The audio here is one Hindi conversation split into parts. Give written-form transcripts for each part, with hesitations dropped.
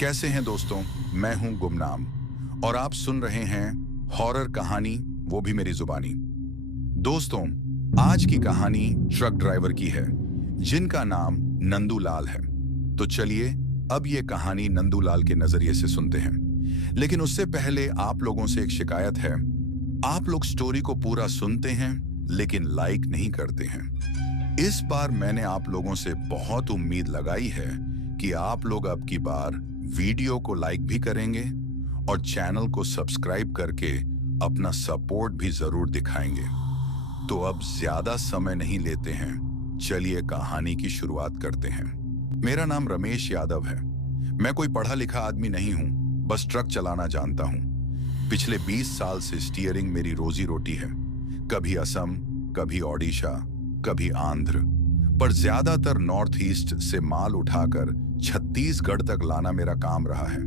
कैसे हैं दोस्तों? मैं हूं गुमनाम और आप सुन रहे हैं हॉरर कहानी, वो भी मेरी जुबानी। दोस्तों, आज की कहानी ट्रक ड्राइवर की है जिनका नाम नंदूलाल है। तो चलिए अब ये कहानी नंदूलाल के नजरिए से सुनते हैं। लेकिन उससे पहले आप लोगों से एक शिकायत है। आप लोग स्टोरी को पूरा सुनते हैं लेकिन लाइक नहीं करते हैं। इस बार मैंने आप लोगों से बहुत उम्मीद लगाई है कि आप लोग अब की बार वीडियो को लाइक भी करेंगे और चैनल को सब्सक्राइब करके अपना सपोर्ट भी जरूर दिखाएंगे। तो अब ज्यादा समय नहीं लेते हैं, चलिए कहानी की शुरुआत करते हैं। मेरा नाम रमेश यादव है। मैं कोई पढ़ा लिखा आदमी नहीं हूं, बस ट्रक चलाना जानता हूं। पिछले 20 साल से स्टीयरिंग मेरी रोजी रोटी है। कभी असम, कभी ओडिशा, कभी आंध्र, पर ज्यादातर नॉर्थ ईस्ट से माल उठाकर छत्तीसगढ़ तक लाना मेरा काम रहा है।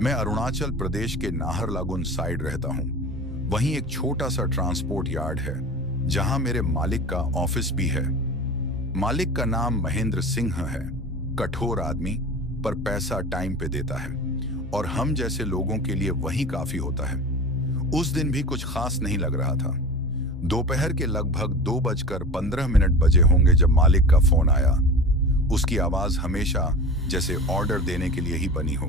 मैं अरुणाचल प्रदेश के नाहरलगुन साइड रहता हूं। वहीं एक छोटा सा ट्रांसपोर्ट यार्ड है जहां मेरे मालिक का ऑफिस भी है। मालिक का नाम महेंद्र सिंह है। कठोर आदमी, पर पैसा टाइम पे देता है और हम जैसे लोगों के लिए वही काफी होता है। उस दिन भी कुछ खास नहीं लग रहा था। दोपहर के लगभग 2:15 बजे होंगे जब मालिक का फोन आया। उसकी आवाज हमेशा जैसे ऑर्डर देने के लिए ही बनी हो।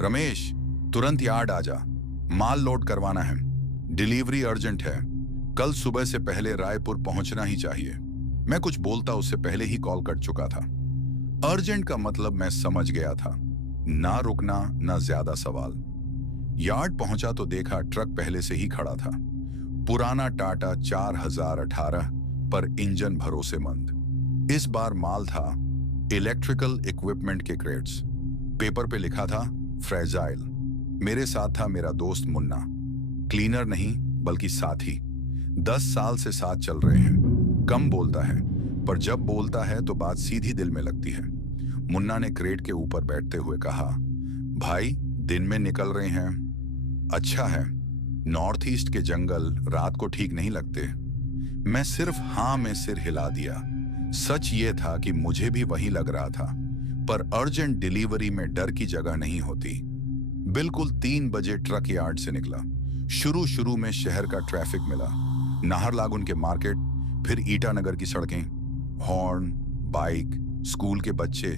रमेश, तुरंत यार्ड आ जा, माल लोड करवाना है, डिलीवरी अर्जेंट है, कल सुबह से पहले रायपुर पहुंचना ही चाहिए। मैं कुछ बोलता उससे पहले ही कॉल कट चुका था। अर्जेंट का मतलब मैं समझ गया था, ना रुकना ना ज्यादा सवाल। यार्ड पहुंचा तो देखा ट्रक पहले से ही खड़ा था। पुराना टाटा 4018, पर इंजन भरोसेमंद। इस बार माल था इलेक्ट्रिकल इक्विपमेंट के क्रेट्स। पेपर पे लिखा था फ्रेजाइल। मेरे साथ था मेरा दोस्त मुन्ना, क्लीनर नहीं बल्कि साथी। 10 साल से साथ चल रहे हैं। कम बोलता है, पर जब बोलता है तो बात सीधी दिल में लगती है। मुन्ना ने क्रेट के ऊपर बैठते हुए कहा, भाई दिन में निकल रहे हैं, अच्छा है। नॉर्थ ईस्ट के जंगल रात को ठीक नहीं लगते। मैं सिर्फ हाँ में सिर हिला दिया। सच ये था कि मुझे भी वही लग रहा था, पर अर्जेंट डिलीवरी में डर की जगह नहीं होती। बिल्कुल 3 बजे ट्रक यार्ड से निकला। शुरू में शहर का ट्रैफिक मिला। नाहरलागुन के मार्केट, फिर ईटानगर की सड़कें, हॉर्न, बाइक, स्कूल के बच्चे,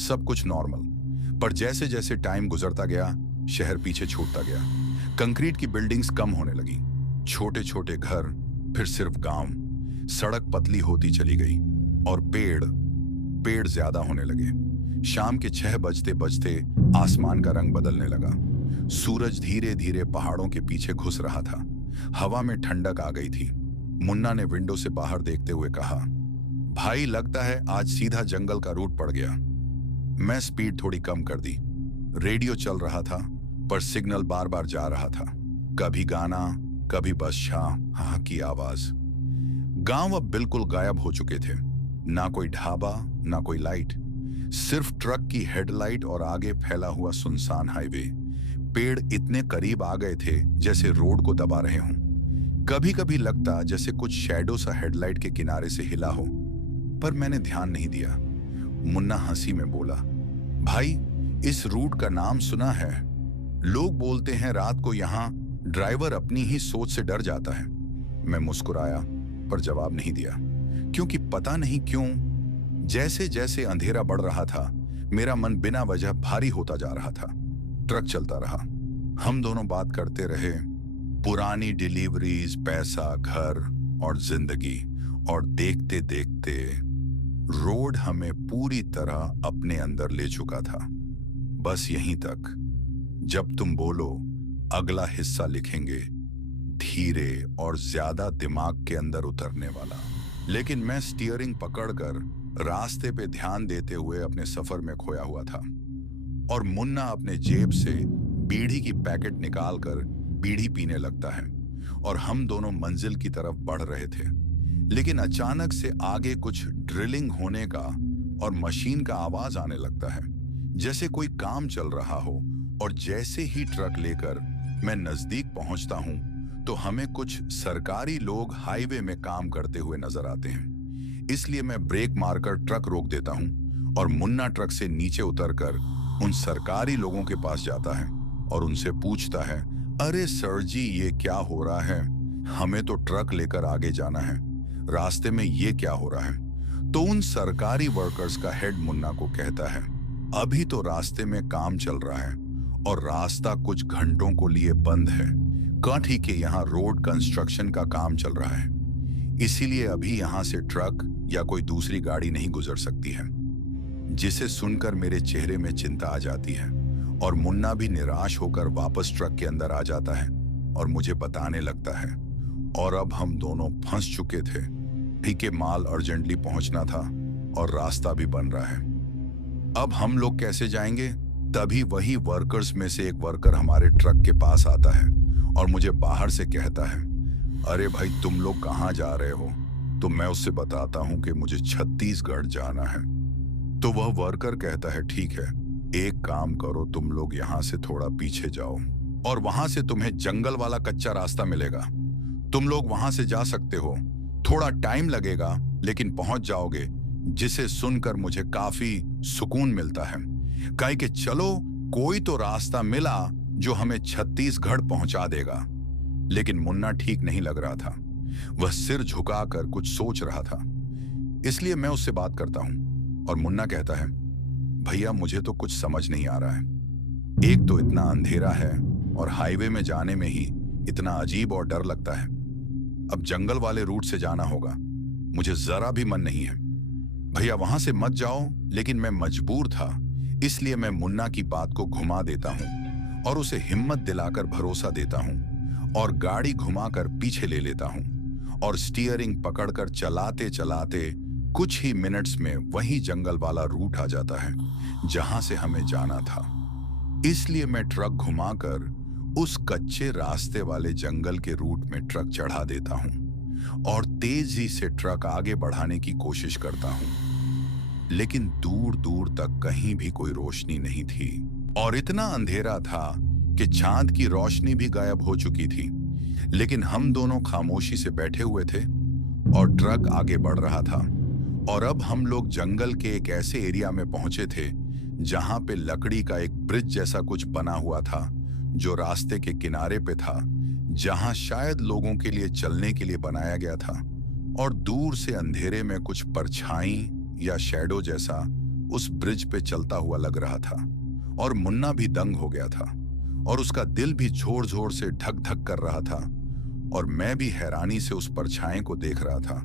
सब कुछ नॉर्मल। पर जैसे जैसे टाइम गुजरता गया, शहर पीछे छूटता गया। कंक्रीट की बिल्डिंग्स कम होने लगी, छोटे छोटे घर, फिर सिर्फ गांव। सड़क पतली होती चली गई और पेड़ ज्यादा होने लगे। शाम के 6 बजते बजते आसमान का रंग बदलने लगा। सूरज धीरे धीरे पहाड़ों के पीछे घुस रहा था। हवा में ठंडक आ गई थी। मुन्ना ने विंडो से बाहर देखते हुए कहा, भाई लगता है आज सीधा जंगल का रूट पड़ गया। मैं स्पीड थोड़ी कम कर दी। रेडियो चल रहा था, पर सिग्नल बार बार जा रहा था। कभी गाना, कभी बस हाँ की आवाज। गांव अब बिल्कुल गायब हो चुके थे। ना कोई ढाबा, ना कोई लाइट, सिर्फ ट्रक की हेडलाइट और आगे फैला हुआ सुनसान हाईवे। पेड़ इतने करीब आ गए थे जैसे रोड को दबा रहे हों। कभी कभी लगता जैसे कुछ शैडो सा हेडलाइट के किनारे से हिला हो, पर मैंने ध्यान नहीं दिया। मुन्ना हंसी में बोला, भाई इस रूट का नाम सुना है? लोग बोलते हैं रात को यहाँ ड्राइवर अपनी ही सोच से डर जाता है। मैं मुस्कुराया, पर जवाब नहीं दिया, क्योंकि पता नहीं क्यों जैसे जैसे अंधेरा बढ़ रहा था, मेरा मन बिना वजह भारी होता जा रहा था। ट्रक चलता रहा, हम दोनों बात करते रहे। पुरानी डिलीवरीज, पैसा, घर और जिंदगी। और देखते देखते रोड हमें पूरी तरह अपने अंदर ले चुका था। बस यहीं तक, जब तुम बोलो अगला हिस्सा लिखेंगे, धीरे और ज्यादा दिमाग के अंदर उतरने वाला। लेकिन मैं स्टीयरिंग पकड़कर रास्ते पे ध्यान देते हुए अपने सफर में खोया हुआ था और मुन्ना अपने जेब से बीड़ी की पैकेट निकालकर बीड़ी पीने लगता है और हम दोनों मंजिल की तरफ बढ़ रहे थे। लेकिन अचानक से आगे कुछ ड्रिलिंग होने का और मशीन का आवाज आने लगता है, जैसे कोई काम चल रहा हो। और जैसे ही ट्रक लेकर मैं नजदीक पहुंचता हूं तो हमें कुछ सरकारी लोग हाईवे में काम करते हुए नजर आते हैं। इसलिए मैं ब्रेक मारकर ट्रक रोक देता हूं और मुन्ना ट्रक से नीचे उतरकर उन सरकारी लोगों के पास जाता है और उनसे पूछता है, अरे सर जी ये क्या हो रहा है, हमें तो ट्रक लेकर आगे जाना है, रास्ते में ये क्या हो रहा है। तो उन सरकारी वर्कर्स का हेड मुन्ना को कहता है, अभी तो रास्ते में काम चल रहा है और रास्ता कुछ घंटों को लिए बंद है। काठी के यहाँ रोड कंस्ट्रक्शन का काम चल रहा है, इसीलिए अभी यहाँ से ट्रक या कोई दूसरी गाड़ी नहीं गुजर सकती है। जिसे सुनकर मेरे चेहरे में चिंता आ जाती है और मुन्ना भी निराश होकर वापस ट्रक के अंदर आ जाता है और मुझे बताने लगता है, और अब हम दोनों फंस चुके थे। ठीक है, माल अर्जेंटली पहुंचना था और रास्ता भी बन रहा है। अब हम लोग कैसे जाएंगे? तभी वही वर्कर्स में से एक वर्कर हमारे ट्रक के पास आता है और मुझे बाहर से कहता है, अरे भाई तुम लोग कहाँ जा रहे हो? तो मैं उससे बताता हूँ कि मुझे छत्तीसगढ़ जाना है। तो वह वर्कर कहता है, ठीक है, एक काम करो, तुम लोग यहाँ से थोड़ा पीछे जाओ और वहां से तुम्हें जंगल वाला कच्चा रास्ता मिलेगा, तुम लोग वहां से जा सकते हो। थोड़ा टाइम लगेगा लेकिन पहुंच जाओगे। जिसे सुनकर मुझे काफी सुकून मिलता है, कहे कि चलो कोई तो रास्ता मिला जो हमें छत्तीसगढ़ पहुंचा देगा। लेकिन मुन्ना ठीक नहीं लग रहा था, वह सिर झुकाकर कुछ सोच रहा था। इसलिए मैं उससे बात करता हूं और मुन्ना कहता है, भैया मुझे तो कुछ समझ नहीं आ रहा है। एक तो इतना अंधेरा है और हाईवे में जाने में ही इतना अजीब और डर लगता है। अब जंगल वाले रूट से जाना होगा, मुझे जरा भी मन नहीं है। भैया वहां से मत जाओ, लेकिन मैं मजबूर था, इसलिए मैं मुन्ना की बात को घुमा देता हूं और उसे हिम्मत दिलाकर भरोसा देता हूं और गाड़ी घुमाकर पीछे ले लेता हूं और स्टीयरिंग पकड़कर चलाते चलाते कुछ ही मिनट्स में वही जंगल वाला रूट आ जाता है जहां से हमें जाना था। इसलिए मैं ट्रक घुमाकर उस कच्चे रास्ते वाले जंगल के रूट में ट्रक चढ़ा देता हूं और तेजी से ट्रक आगे बढ़ाने की कोशिश करता हूं। लेकिन दूर दूर तक कहीं भी कोई रोशनी नहीं थी और इतना अंधेरा था कि चांद की रोशनी भी गायब हो चुकी थी। लेकिन हम दोनों खामोशी से बैठे हुए थे और ट्रक आगे बढ़ रहा था। और अब हम लोग जंगल के एक ऐसे एरिया में पहुंचे थे जहां पे लकड़ी का एक ब्रिज जैसा कुछ बना हुआ था जो रास्ते के किनारे पे था, जहां शायद लोगों के लिए चलने के लिए बनाया गया था। और दूर से अंधेरे में कुछ परछाई या शैडो जैसा उस ब्रिज पे चलता हुआ लग रहा था। और मुन्ना भी दंग हो गया था और उसका दिल भी जोर जोर से धक धक कर रहा था और मैं भी हैरानी से उस परछाई को देख रहा था।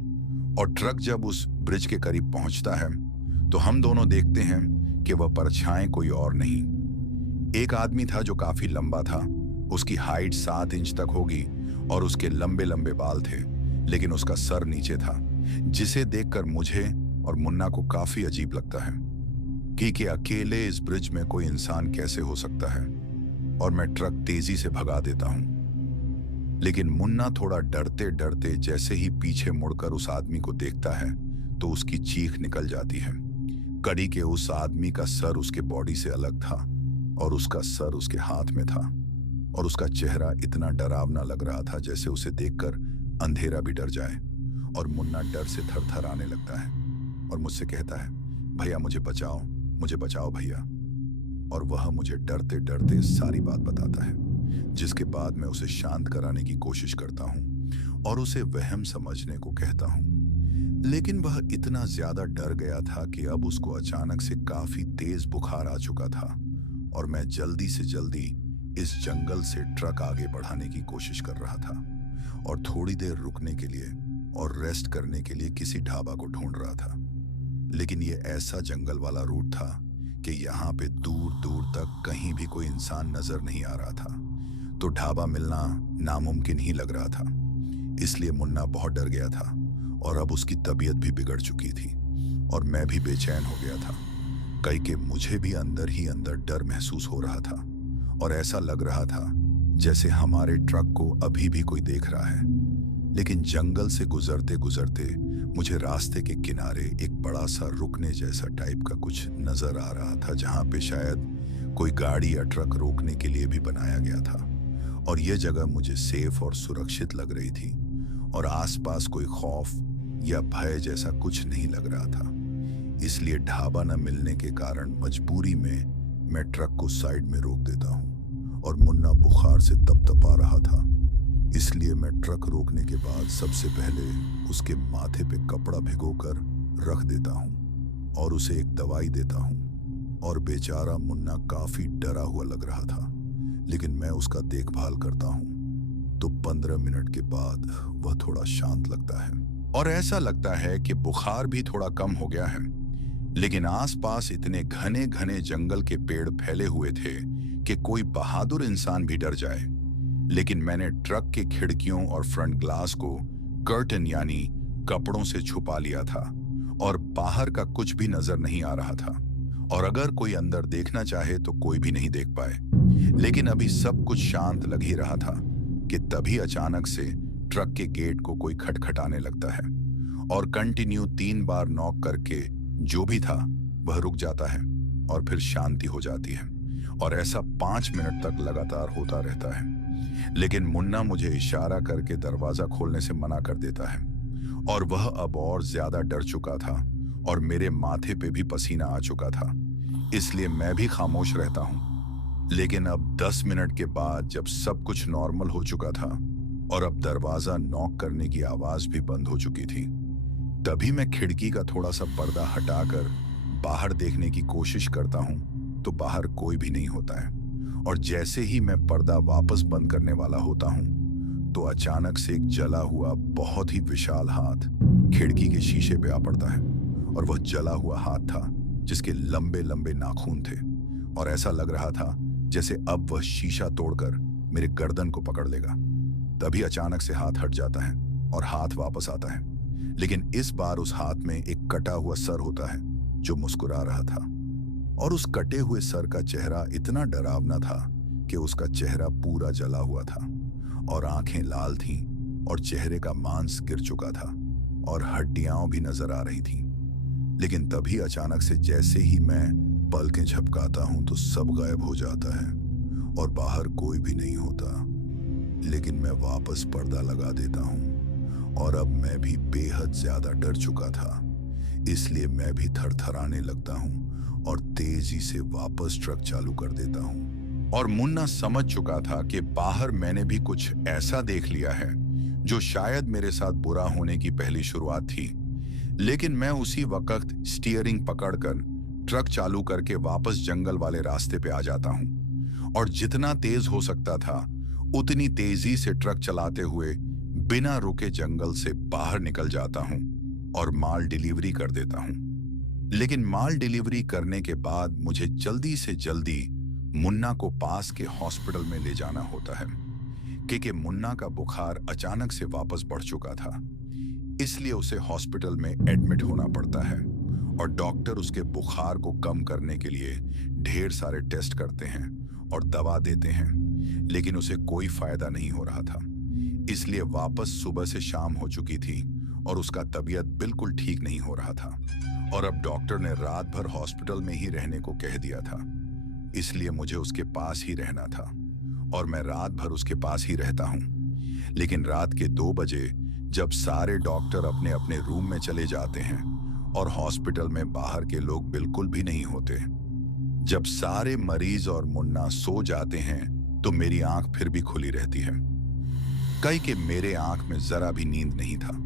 और ट्रक जब उस ब्रिज के करीब पहुंचता है तो हम दोनों देखते हैं कि वह परछाई कोई और नहीं, एक आदमी था जो काफी लंबा था। उसकी हाइट 7 इंच तक होगी और उसके लंबे लंबे बाल थे, लेकिन उसका सर नीचे था, जिसे देखकर मुझे और मुन्ना को काफी अजीब लगता है कि अकेले इस ब्रिज में कोई इंसान कैसे हो सकता है। और मैं ट्रक तेजी से भगा देता हूं। लेकिन मुन्ना थोड़ा डरते डरते जैसे ही पीछे मुड़कर उस आदमी को देखता है तो उसकी चीख निकल जाती है। कड़ी के उस आदमी का सर उसके बॉडी से अलग था और उसका सर उसके हाथ में था और उसका चेहरा इतना डरावना लग रहा था जैसे उसे देखकर अंधेरा भी डर जाए। और मुन्ना डर से थरथराने लगता है और मुझसे कहता है, भैया मुझे बचाओ भैया। और वह मुझे डरते डरते सारी बात बताता है, जिसके बाद मैं उसे शांत कराने की कोशिश करता हूं और उसे वहम समझने को कहता हूं। लेकिन वह इतना ज्यादा डर गया था कि अब उसको अचानक से काफी तेज बुखार आ चुका था और मैं जल्दी से जल्दी इस जंगल से ट्रक आगे बढ़ाने की कोशिश कर रहा था और थोड़ी देर रुकने के लिए और रेस्ट करने के लिए किसी ढाबा को ढूंढ रहा था। लेकिन ये ऐसा जंगल वाला रूट था कि यहाँ पे दूर दूर तक कहीं भी कोई इंसान नजर नहीं आ रहा था, तो ढाबा मिलना नामुमकिन ही लग रहा था। इसलिए मुन्ना बहुत डर गया था और अब उसकी तबीयत भी बिगड़ चुकी थी और मैं भी बेचैन हो गया था, कई कि मुझे भी अंदर ही अंदर डर महसूस हो रहा था और ऐसा लग रहा था जैसे हमारे ट्रक को अभी भी कोई देख रहा है। लेकिन जंगल से गुजरते गुजरते मुझे रास्ते के किनारे एक बड़ा सा रुकने जैसा टाइप का कुछ नजर आ रहा था, जहां पे शायद कोई गाड़ी या ट्रक रोकने के लिए भी बनाया गया था। और यह जगह मुझे सेफ और सुरक्षित लग रही थी और आसपास कोई खौफ या भय जैसा कुछ नहीं लग रहा था। इसलिए ढाबा न मिलने के कारण मजबूरी में मैं ट्रक को साइड में रोक देता हूँ और मुन्ना बुखार से तपतपा रहा था, इसलिए मैं ट्रक रोकने के बाद सबसे पहले उसके माथे पे कपड़ा भिगोकर रख देता हूँ और उसे एक दवाई देता हूँ। और बेचारा मुन्ना काफी डरा हुआ लग रहा था, लेकिन मैं उसका देखभाल करता हूँ तो 15 मिनट के बाद वह थोड़ा शांत लगता है और ऐसा लगता है कि बुखार भी थोड़ा कम हो गया है। लेकिन आसपास इतने घने घने जंगल के पेड़ फैले हुए थे कि कोई बहादुर इंसान भी डर जाए। लेकिन मैंने ट्रक के खिड़कियों और फ्रंट ग्लास को कर्टन यानी कपड़ों से छुपा लिया था और बाहर का कुछ भी नजर नहीं आ रहा था, और अगर कोई अंदर देखना चाहे तो कोई भी नहीं देख पाए। लेकिन अभी सब कुछ शांत लग ही रहा था कि तभी अचानक से ट्रक के गेट को कोई खटखटाने लगता है और कंटिन्यू 3 बार नॉक करके जो भी था वह रुक जाता है और फिर शांति हो जाती है, और ऐसा 5 मिनट तक लगातार होता रहता है। लेकिन मुन्ना मुझे इशारा करके दरवाजा खोलने से मना कर देता है और वह अब और ज्यादा डर चुका था और मेरे माथे पे भी पसीना आ चुका था, इसलिए मैं भी खामोश रहता हूँ। लेकिन अब 10 मिनट के बाद जब सब कुछ नॉर्मल हो चुका था और अब दरवाजा नॉक करने की आवाज भी बंद हो चुकी थी, तभी मैं खिड़की का थोड़ा सा पर्दा हटाकर बाहर देखने की कोशिश करता हूँ तो बाहर कोई भी नहीं होता है। और जैसे ही मैं पर्दा वापस बंद करने वाला होता हूँ तो अचानक से एक जला हुआ बहुत ही विशाल हाथ खिड़की के शीशे पे आ पड़ता है, और वह जला हुआ हाथ था जिसके लंबे लंबे नाखून थे और ऐसा लग रहा था जैसे अब वह शीशा तोड़कर मेरे गर्दन को पकड़ लेगा। तभी अचानक से हाथ हट जाता है और हाथ वापस आता है, लेकिन इस बार उस हाथ में एक कटा हुआ सर होता है जो मुस्कुरा रहा था, और उस कटे हुए सर का चेहरा इतना डरावना था कि उसका चेहरा पूरा जला हुआ था और आंखें लाल थीं और चेहरे का मांस गिर चुका था और हड्डियां भी नजर आ रही थीं। लेकिन तभी अचानक से जैसे ही मैं पलकें झपकाता हूं तो सब गायब हो जाता है और बाहर कोई भी नहीं होता। लेकिन मैं वापस पर्दा लगा देता हूं और अब मैं भी बेहद ज्यादा डर चुका था, इसलिए मैं भी थरथराने लगता हूं और तेजी से वापस ट्रक चालू कर देता हूं। और मुन्ना समझ चुका था कि बाहर मैंने भी कुछ ऐसा देख लिया है जो शायद मेरे साथ बुरा होने की पहली शुरुआत थी। लेकिन मैं उसी वक्त स्टीयरिंग पकड़कर ट्रक चालू करके वापस जंगल वाले रास्ते पे आ जाता हूं और जितना तेज हो सकता था उतनी तेजी से ट्रक चलाते हुए बिना रुके जंगल से बाहर निकल जाता हूं और माल डिलीवरी कर देता हूं। लेकिन माल डिलीवरी करने के बाद मुझे जल्दी से जल्दी मुन्ना को पास के हॉस्पिटल में ले जाना होता है, क्योंकि मुन्ना का बुखार अचानक से वापस बढ़ चुका था, इसलिए उसे हॉस्पिटल में एडमिट होना पड़ता है और डॉक्टर उसके बुखार को कम करने के लिए ढेर सारे टेस्ट करते हैं और दवा देते हैं, लेकिन उसे कोई फायदा नहीं हो रहा था। इसलिए वापस सुबह से शाम हो चुकी थी और उसका तबीयत बिल्कुल ठीक नहीं हो रहा था और अब डॉक्टर ने रात भर हॉस्पिटल में ही रहने को कह दिया था, इसलिए मुझे उसके पास ही रहना था और मैं रात भर उसके पास ही रहता हूँ। लेकिन रात के 2 बजे जब सारे डॉक्टर अपने अपने रूम में चले जाते हैं और हॉस्पिटल में बाहर के लोग बिल्कुल भी नहीं होते, जब सारे मरीज और मुन्ना सो जाते हैं तो मेरी आंख फिर भी खुली रहती है। कई के मेरे आंख में जरा भी नींद नहीं था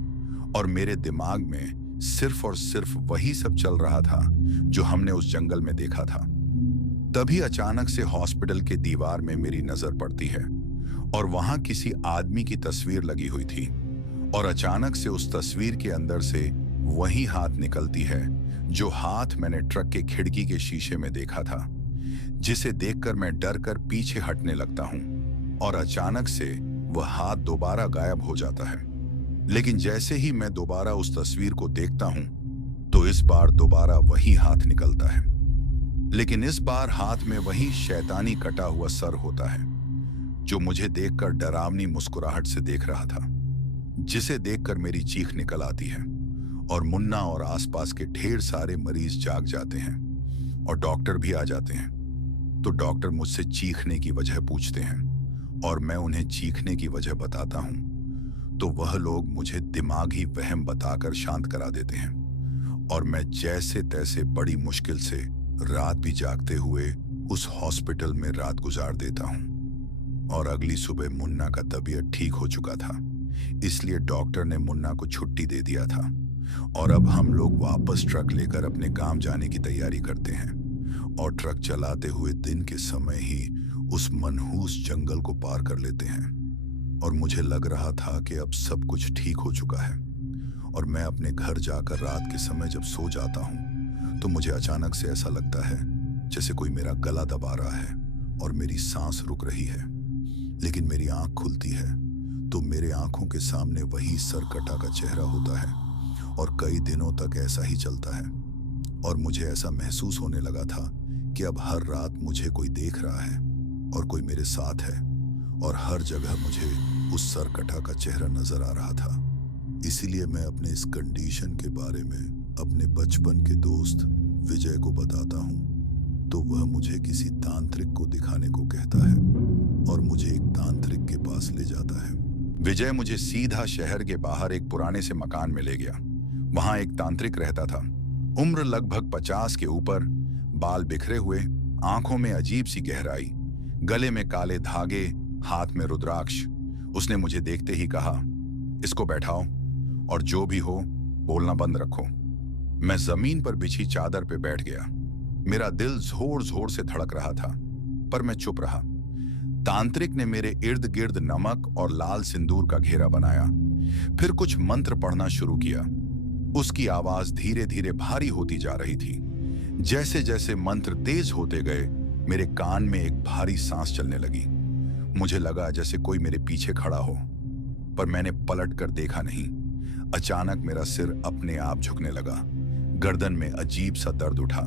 और मेरे दिमाग में सिर्फ और सिर्फ वही सब चल रहा था जो हमने उस जंगल में देखा था। तभी अचानक से हॉस्पिटल के दीवार में मेरी नजर पड़ती है और वहां किसी आदमी की तस्वीर लगी हुई थी और अचानक से उस तस्वीर के अंदर से वही हाथ निकलती है जो हाथ मैंने ट्रक के खिड़की के शीशे में देखा था, जिसे देखकर मैं डर कर पीछे हटने लगता हूं और अचानक से वह हाथ दोबारा गायब हो जाता है। लेकिन जैसे ही मैं दोबारा उस तस्वीर को देखता हूं तो इस बार दोबारा वही हाथ निकलता है, लेकिन इस बार हाथ में वही शैतानी कटा हुआ सर होता है जो मुझे देखकर डरावनी मुस्कुराहट से देख रहा था, जिसे देखकर मेरी चीख निकल आती है और मुन्ना और आसपास के ढेर सारे मरीज जाग जाते हैं और डॉक्टर भी आ जाते हैं। तो डॉक्टर मुझसे चीखने की वजह पूछते हैं और मैं उन्हें चीखने की वजह बताता हूं तो वह लोग मुझे दिमागी वहम बताकर शांत करा देते हैं और मैं जैसे तैसे बड़ी मुश्किल से रात भी जागते हुए उस हॉस्पिटल में रात गुजार देता हूँ। और अगली सुबह मुन्ना का तबीयत ठीक हो चुका था, इसलिए डॉक्टर ने मुन्ना को छुट्टी दे दिया था। और अब हम लोग वापस ट्रक लेकर अपने गांव जाने की तैयारी करते हैं और ट्रक चलाते हुए दिन के समय ही उस मनहूस जंगल को पार कर लेते हैं। और मुझे लग रहा था कि अब सब कुछ ठीक हो चुका है। और मैं अपने घर जाकर रात के समय जब सो जाता हूँ तो मुझे अचानक से ऐसा लगता है जैसे कोई मेरा गला दबा रहा है और मेरी सांस रुक रही है। लेकिन मेरी आंख खुलती है तो मेरे आंखों के सामने वही सरकटा का चेहरा होता है और कई दिनों तक ऐसा ही चलता है। और मुझे ऐसा महसूस होने लगा था कि अब हर रात मुझे कोई देख रहा है और कोई मेरे साथ है और हर जगह मुझे उस सरकटा का चेहरा नजर आ रहा था। इसीलिए मैं अपने इस कंडीशन के बारे में अपने बचपन के दोस्त विजय को बताता हूँ तो वह मुझे किसी तांत्रिक को दिखाने को कहता है और मुझे एक तांत्रिक के पास ले जाता है। विजय मुझे सीधा शहर के बाहर एक पुराने से मकान में ले गया। वहां एक तांत्रिक रहता था। उम्र लगभग 50 के ऊपर, बाल बिखरे हुए, आंखों में अजीब सी गहराई, गले में काले धागे, हाथ में रुद्राक्ष। उसने मुझे देखते ही कहा, इसको बैठाओ और जो भी हो बोलना बंद रखो। मैं जमीन पर बिछी चादर पे बैठ गया। मेरा दिल जोर जोर से धड़क रहा था, पर मैं चुप रहा। तांत्रिक ने मेरे इर्द गिर्द नमक और लाल सिंदूर का घेरा बनाया, फिर कुछ मंत्र पढ़ना शुरू किया। उसकी आवाज धीरे धीरे भारी होती जा रही थी। जैसे जैसे मंत्र तेज होते गए, मेरे कान में एक भारी सांस चलने लगी। मुझे लगा जैसे कोई मेरे पीछे खड़ा हो, पर मैंने पलट कर देखा नहीं। अचानक मेरा सिर अपने आप झुकने लगा, गर्दन में अजीब सा दर्द उठा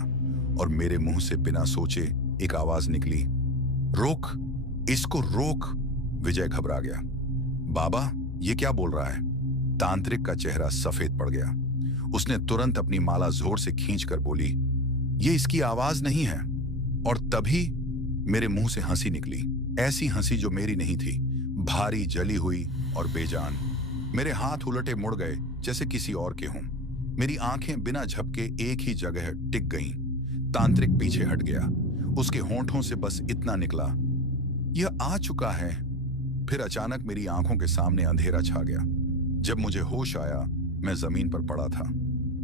और मेरे मुंह से बिना सोचे एक आवाज निकली, रोक, इसको रोक। विजय घबरा गया। बाबा, ये क्या बोल रहा है? तांत्रिक का चेहरा सफेद पड़ गया। उसने तुरंत अपनी माला जोर से खींचकर बोली, ये इसकी आवाज नहीं है। और तभी मेरे मुंह से हंसी निकली, ऐसी हंसी जो मेरी नहीं थी, भारी, जली हुई और बेजान। मेरे हाथ उलटे मुड़ गए जैसे किसी और के हों। मेरी आंखें बिना झपके एक ही जगह टिक गईं। तांत्रिक पीछे हट गया। उसके होंठों से बस इतना निकला, यह आ चुका है। फिर अचानक मेरी आंखों के सामने अंधेरा छा गया। जब मुझे होश आया, मैं जमीन पर पड़ा था।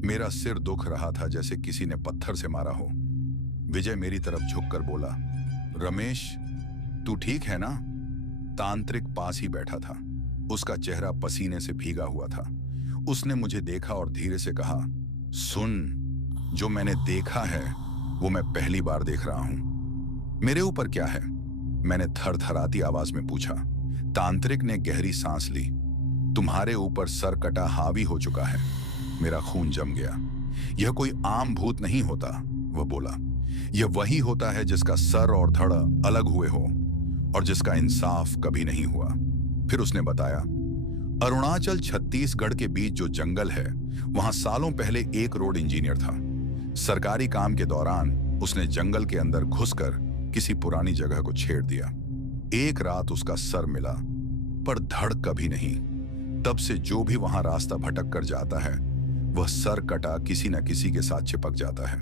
मेरा सिर दुख रहा था जैसे किसी ने पत्थर से मारा हो। विजय मेरी तरफ झुककर बोला, रमेश, तू ठीक है ना? तांत्रिक पास ही बैठा था। उसका चेहरा पसीने से भीगा हुआ था। उसने मुझे देखा और धीरे से कहा, सुन, जो मैंने देखा है वो मैं पहली बार देख रहा हूं। मेरे ऊपर क्या है? मैंने थरथराती आवाज में पूछा। तांत्रिक ने गहरी सांस ली। तुम्हारे ऊपर सर कटा हावी हो चुका है। मेरा खून जम गया। यह कोई आम भूत नहीं होता, वह बोला। यह वही होता है जिसका सर और धड़ अलग हुए हो और जिसका इंसाफ कभी नहीं हुआ। फिर उसने बताया, अरुणाचल छत्तीसगढ़ के बीच जो जंगल है, वहां सालों पहले एक रोड इंजीनियर था। सरकारी काम के दौरान उसने जंगल के अंदर घुसकर किसी पुरानी जगह को छेड़ दिया। एक रात उसका सर मिला, पर धड़ कभी नहीं। तब से जो भी वहां रास्ता भटक कर जाता है, वह सर कटा किसी न किसी के साथ चिपक जाता है।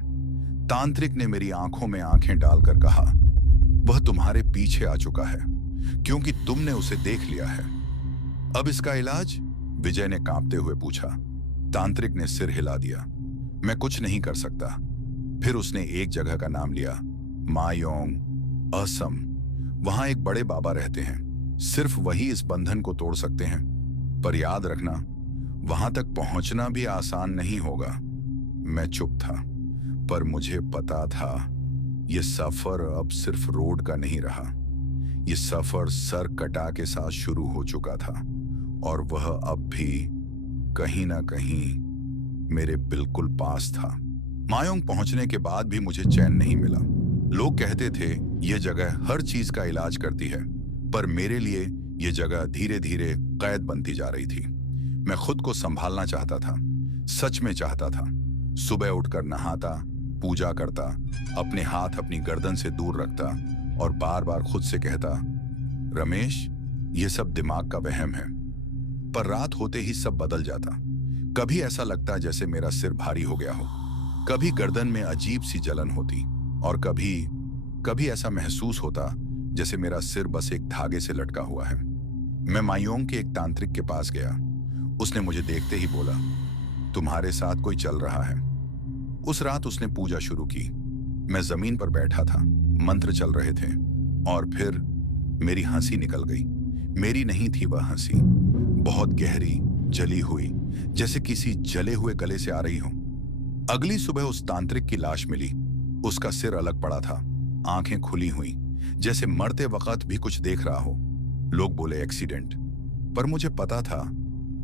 तांत्रिक ने मेरी आंखों में आंखें डालकर कहा, वह तुम्हारे पीछे आ चुका है क्योंकि तुमने उसे देख लिया है। अब इसका इलाज? विजय ने कांपते हुए पूछा। तांत्रिक ने सिर हिला दिया। मैं कुछ नहीं कर सकता। फिर उसने एक जगह का नाम लिया, मायोंग, असम। वहां एक बड़े बाबा रहते हैं। सिर्फ वही इस बंधन को तोड़ सकते हैं। पर याद रखना, वहां तक पहुंचना भी आसान नहीं होगा। मैं चुप था, पर मुझे पता था यह सफर अब सिर्फ रोड का नहीं रहा। यह सफर सर कटा के साथ शुरू हो चुका था और वह अब भी कहीं ना कहीं मेरे बिल्कुल पास था। मायोंग पहुंचने के बाद भी मुझे चैन नहीं मिला। लोग कहते थे यह जगह हर चीज का इलाज करती है, पर मेरे लिए यह जगह धीरे धीरे कैद बनती जा रही थी। मैं खुद को संभालना चाहता था, सच में चाहता था। सुबह उठकर नहाता, पूजा करता, अपने हाथ अपनी गर्दन से दूर रखता और बार बार खुद से कहता, रमेश, यह सब दिमाग का वहम है। पर रात होते ही सब बदल जाता। कभी ऐसा लगता जैसे मेरा सिर भारी हो गया हो, कभी गर्दन में अजीब सी जलन होती और कभी कभी ऐसा महसूस होता जैसे मेरा सिर बस एक धागे से लटका हुआ है। मैं मायोंग के एक तांत्रिक के पास गया। उसने मुझे देखते ही बोला, तुम्हारे साथ कोई चल रहा है। उस रात उसने पूजा शुरू की। मैं जमीन पर बैठा था, मंत्र चल रहे थे, और फिर मेरी हंसी निकल गई। मेरी नहीं थी वह हंसी, बहुत गहरी, जली हुई, जैसे किसी जले हुए गले से आ रही हो। अगली सुबह उस तांत्रिक की लाश मिली। उसका सिर अलग पड़ा था, आंखें खुली हुई, जैसे मरते वक्त भी कुछ देख रहा हो। लोग बोले एक्सीडेंट, पर मुझे पता था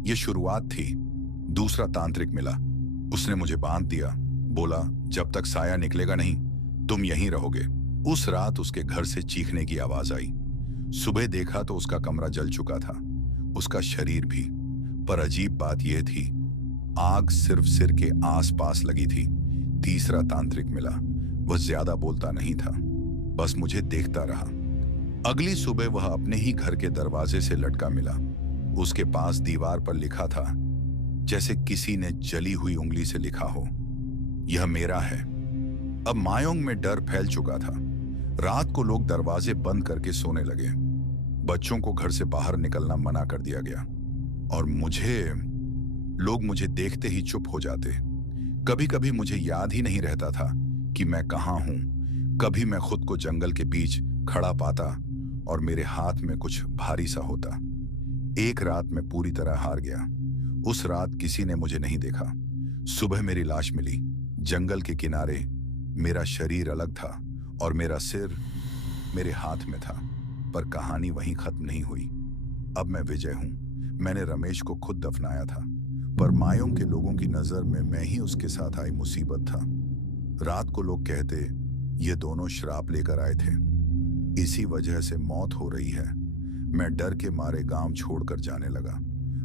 यह शुरुआत थी। दूसरा तांत्रिक मिला। उसने मुझे बांध दिया, बोला जब तक साया निकलेगा नहीं तुम यहीं रहोगे। उस रात उसके घर से चीखने की आवाज आई। सुबह देखा तो उसका कमरा जल चुका था, उसका शरीर भी। पर अजीब बात यह थी, आग सिर्फ सिर के आसपास लगी थी। तीसरा तांत्रिक मिला। वह ज्यादा बोलता नहीं था, बस मुझे देखता रहा। अगली सुबह वह अपने ही घर के दरवाजे से लटका मिला। उसके पास दीवार पर लिखा था, जैसे किसी ने जली हुई उंगली से लिखा हो, यह मेरा है। अब मायोंग में डर फैल चुका था। रात को लोग दरवाजे बंद करके सोने लगे। बच्चों को घर से बाहर निकलना मना कर दिया गया, और लोग मुझे देखते ही चुप हो जाते। कभी कभी मुझे याद ही नहीं रहता था कि मैं कहाँ हूं। कभी मैं खुद को जंगल के बीच खड़ा पाता और मेरे हाथ में कुछ भारी सा होता। एक रात मैं पूरी तरह हार गया। उस रात किसी ने मुझे नहीं देखा। सुबह मेरी लाश मिली, जंगल के किनारे। मेरा शरीर अलग था और मेरा सिर मेरे हाथ में था। पर कहानी वहीं खत्म नहीं हुई। अब मैं विजय हूं। मैंने रमेश को खुद दफनाया था, पर मायोंग के लोगों की नजर में मैं ही उसके साथ आई मुसीबत था। रात को लोग कहते ये दोनों श्राप लेकर आए थे, इसी वजह से मौत हो रही है। मैं डर के मारे गांव छोड़कर जाने लगा,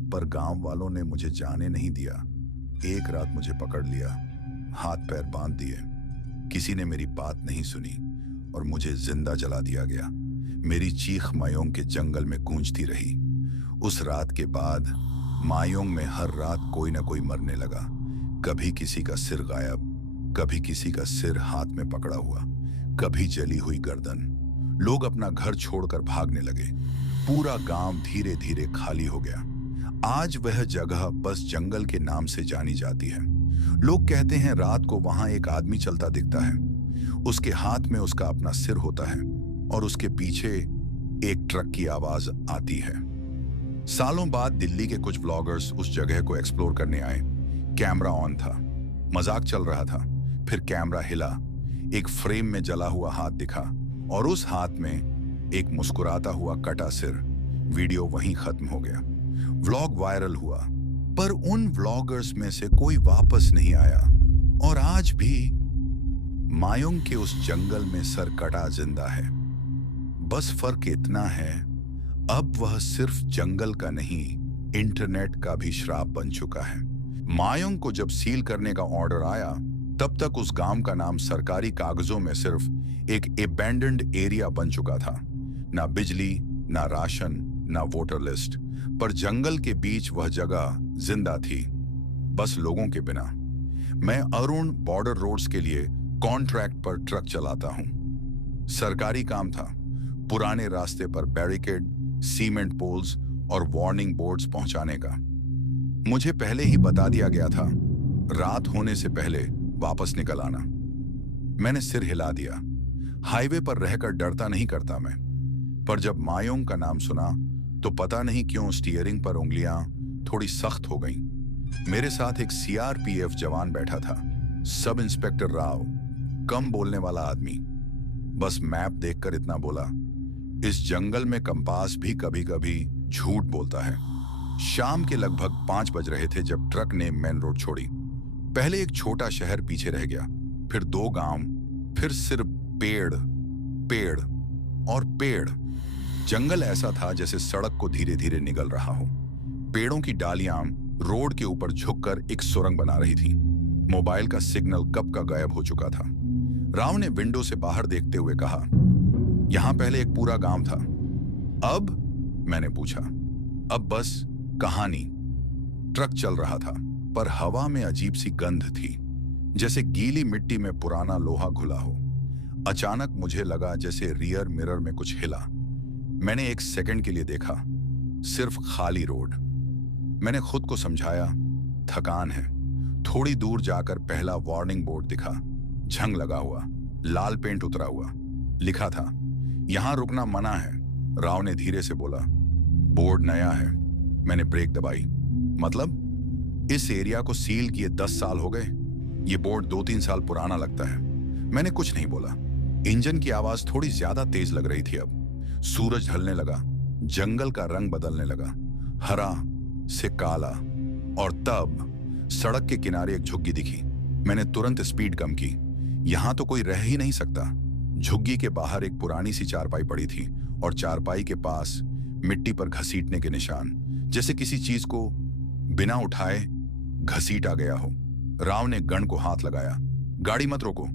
पर गांव वालों ने मुझे जाने नहीं दिया। एक रात मुझे पकड़ लिया, हाथ पैर बांध दिए। किसी ने मेरी बात नहीं सुनी और मुझे जिंदा जला दिया गया। मेरी चीख मायोंग के जंगल में गूंजती रही। उस रात के बाद मायोंग में हर रात कोई ना कोई मरने लगा। कभी किसी का सिर गायब, कभी किसी का सिर हाथ में पकड़ा हुआ, कभी जली हुई गर्दन। लोग अपना घर छोड़कर भागने लगे। पूरा गांव धीरे धीरे खाली हो गया। आज वह जगह बस जंगल के नाम से जानी जाती है। लोग कहते हैं रात को वहां एक आदमी चलता दिखता है। उसके हाथ में उसका अपना सिर होता है और उसके पीछे एक ट्रक की आवाज आती है। सालों बाद दिल्ली के कुछ व्लॉगर्स उस जगह को एक्सप्लोर करने आए। कैमरा ऑन था, मजाक चल रहा था। फिर कैमरा हिला, एक फ्रेम में जला हुआ हाथ दिखा और उस हाथ में एक मुस्कुराता हुआ कटा सिर। वीडियो वहीं खत्म हो गया। व्लॉग वायरल हुआ, पर उन व्लॉगर्स में से कोई वापस नहीं आया। और आज भी मायोंग के उस जंगल में सर कटा जिंदा है। बस फर्क इतना है, अब वह सिर्फ जंगल का नहीं, इंटरनेट का भी श्राप बन चुका है। मायोंग को जब सील करने का ऑर्डर आया, तब तक उस गांव का नाम सरकारी कागजों में सिर्फ एक एबैंडन्ड एरिया बन चुका था। ना बिजली, ना राशन, ना वोटर लिस्ट, पर जंगल के बीच वह जगह जिंदा थी, बस लोगों के बिना। मैं अरुण बॉर्डर रोड्स के लिए कॉन्ट्रैक्ट पर ट्रक चलाता हूं। सरकारी काम था, पुराने रास्ते पर बैरिकेड, सीमेंट पोल्स और वार्निंग बोर्ड्स पहुंचाने का। मुझे पहले ही बता दिया गया था, रात होने से पहले वापस निकल आना। मैंने सिर हिला दिया। हाईवे पर रहकर डरता नहीं करता मैं, पर जब मायोंग का नाम सुना तो पता नहीं क्यों स्टीयरिंग पर उंगलियां थोड़ी सख्त हो गईं। मेरे साथ एक सीआरपीएफ जवान बैठा था, सब इंस्पेक्टर राव, कम बोलने वाला आदमी। बस मैप देखकर इतना बोला, इस जंगल में कंपास भी कभी कभी झूठ बोलता है। शाम के लगभग 5 बज रहे थे जब ट्रक ने मेन रोड छोड़ी। पहले एक छोटा शहर पीछे रह गया, फिर 2 गांव, फिर सिर्फ पेड़, पेड़ और पेड़। जंगल ऐसा था जैसे सड़क को धीरे धीरे निगल रहा हो। पेड़ों की डालियां रोड के ऊपर झुककर एक सुरंग बना रही थी। मोबाइल का सिग्नल कब का गायब हो चुका था। राव ने विंडो से बाहर देखते हुए कहा, यहां पहले एक पूरा गांव था। अब? मैंने पूछा। अब बस कहानी। ट्रक चल रहा था, पर हवा में अजीब सी गंध थी, जैसे गीली मिट्टी में पुराना लोहा घुला हो। अचानक मुझे लगा जैसे रियर मिरर में कुछ हिला। मैंने एक सेकंड के लिए देखा, सिर्फ खाली रोड। मैंने खुद को समझाया, थकान है। थोड़ी दूर जाकर पहला वार्निंग बोर्ड दिखा, झंग लगा हुआ, लाल पेंट उतरा हुआ। लिखा था, यहां रुकना मना है। राव ने धीरे से बोला, बोर्ड नया है। मैंने ब्रेक दबाई। मतलब इस एरिया को सील किए 10 साल हो गए। ये बोर्ड 2-3 साल पुराना लगता है। मैंने कुछ नहीं बोला। इंजन की आवाज थोड़ी ज्यादा तेज लग रही थी। अब सूरज ढलने लगा, जंगल का रंग बदलने लगा, हरा से काला। और तब सड़क के किनारे एक झुग्गी दिखी। मैंने तुरंत स्पीड कम की। यहां तो कोई रह ही नहीं सकता। झुग्गी के बाहर एक पुरानी सी चारपाई पड़ी थी और चारपाई के पास मिट्टी पर घसीटने के निशान, जैसे किसी चीज को बिना उठाए घसीटा गया हो। राव ने गन को हाथ लगाया, गाड़ी मत रोको।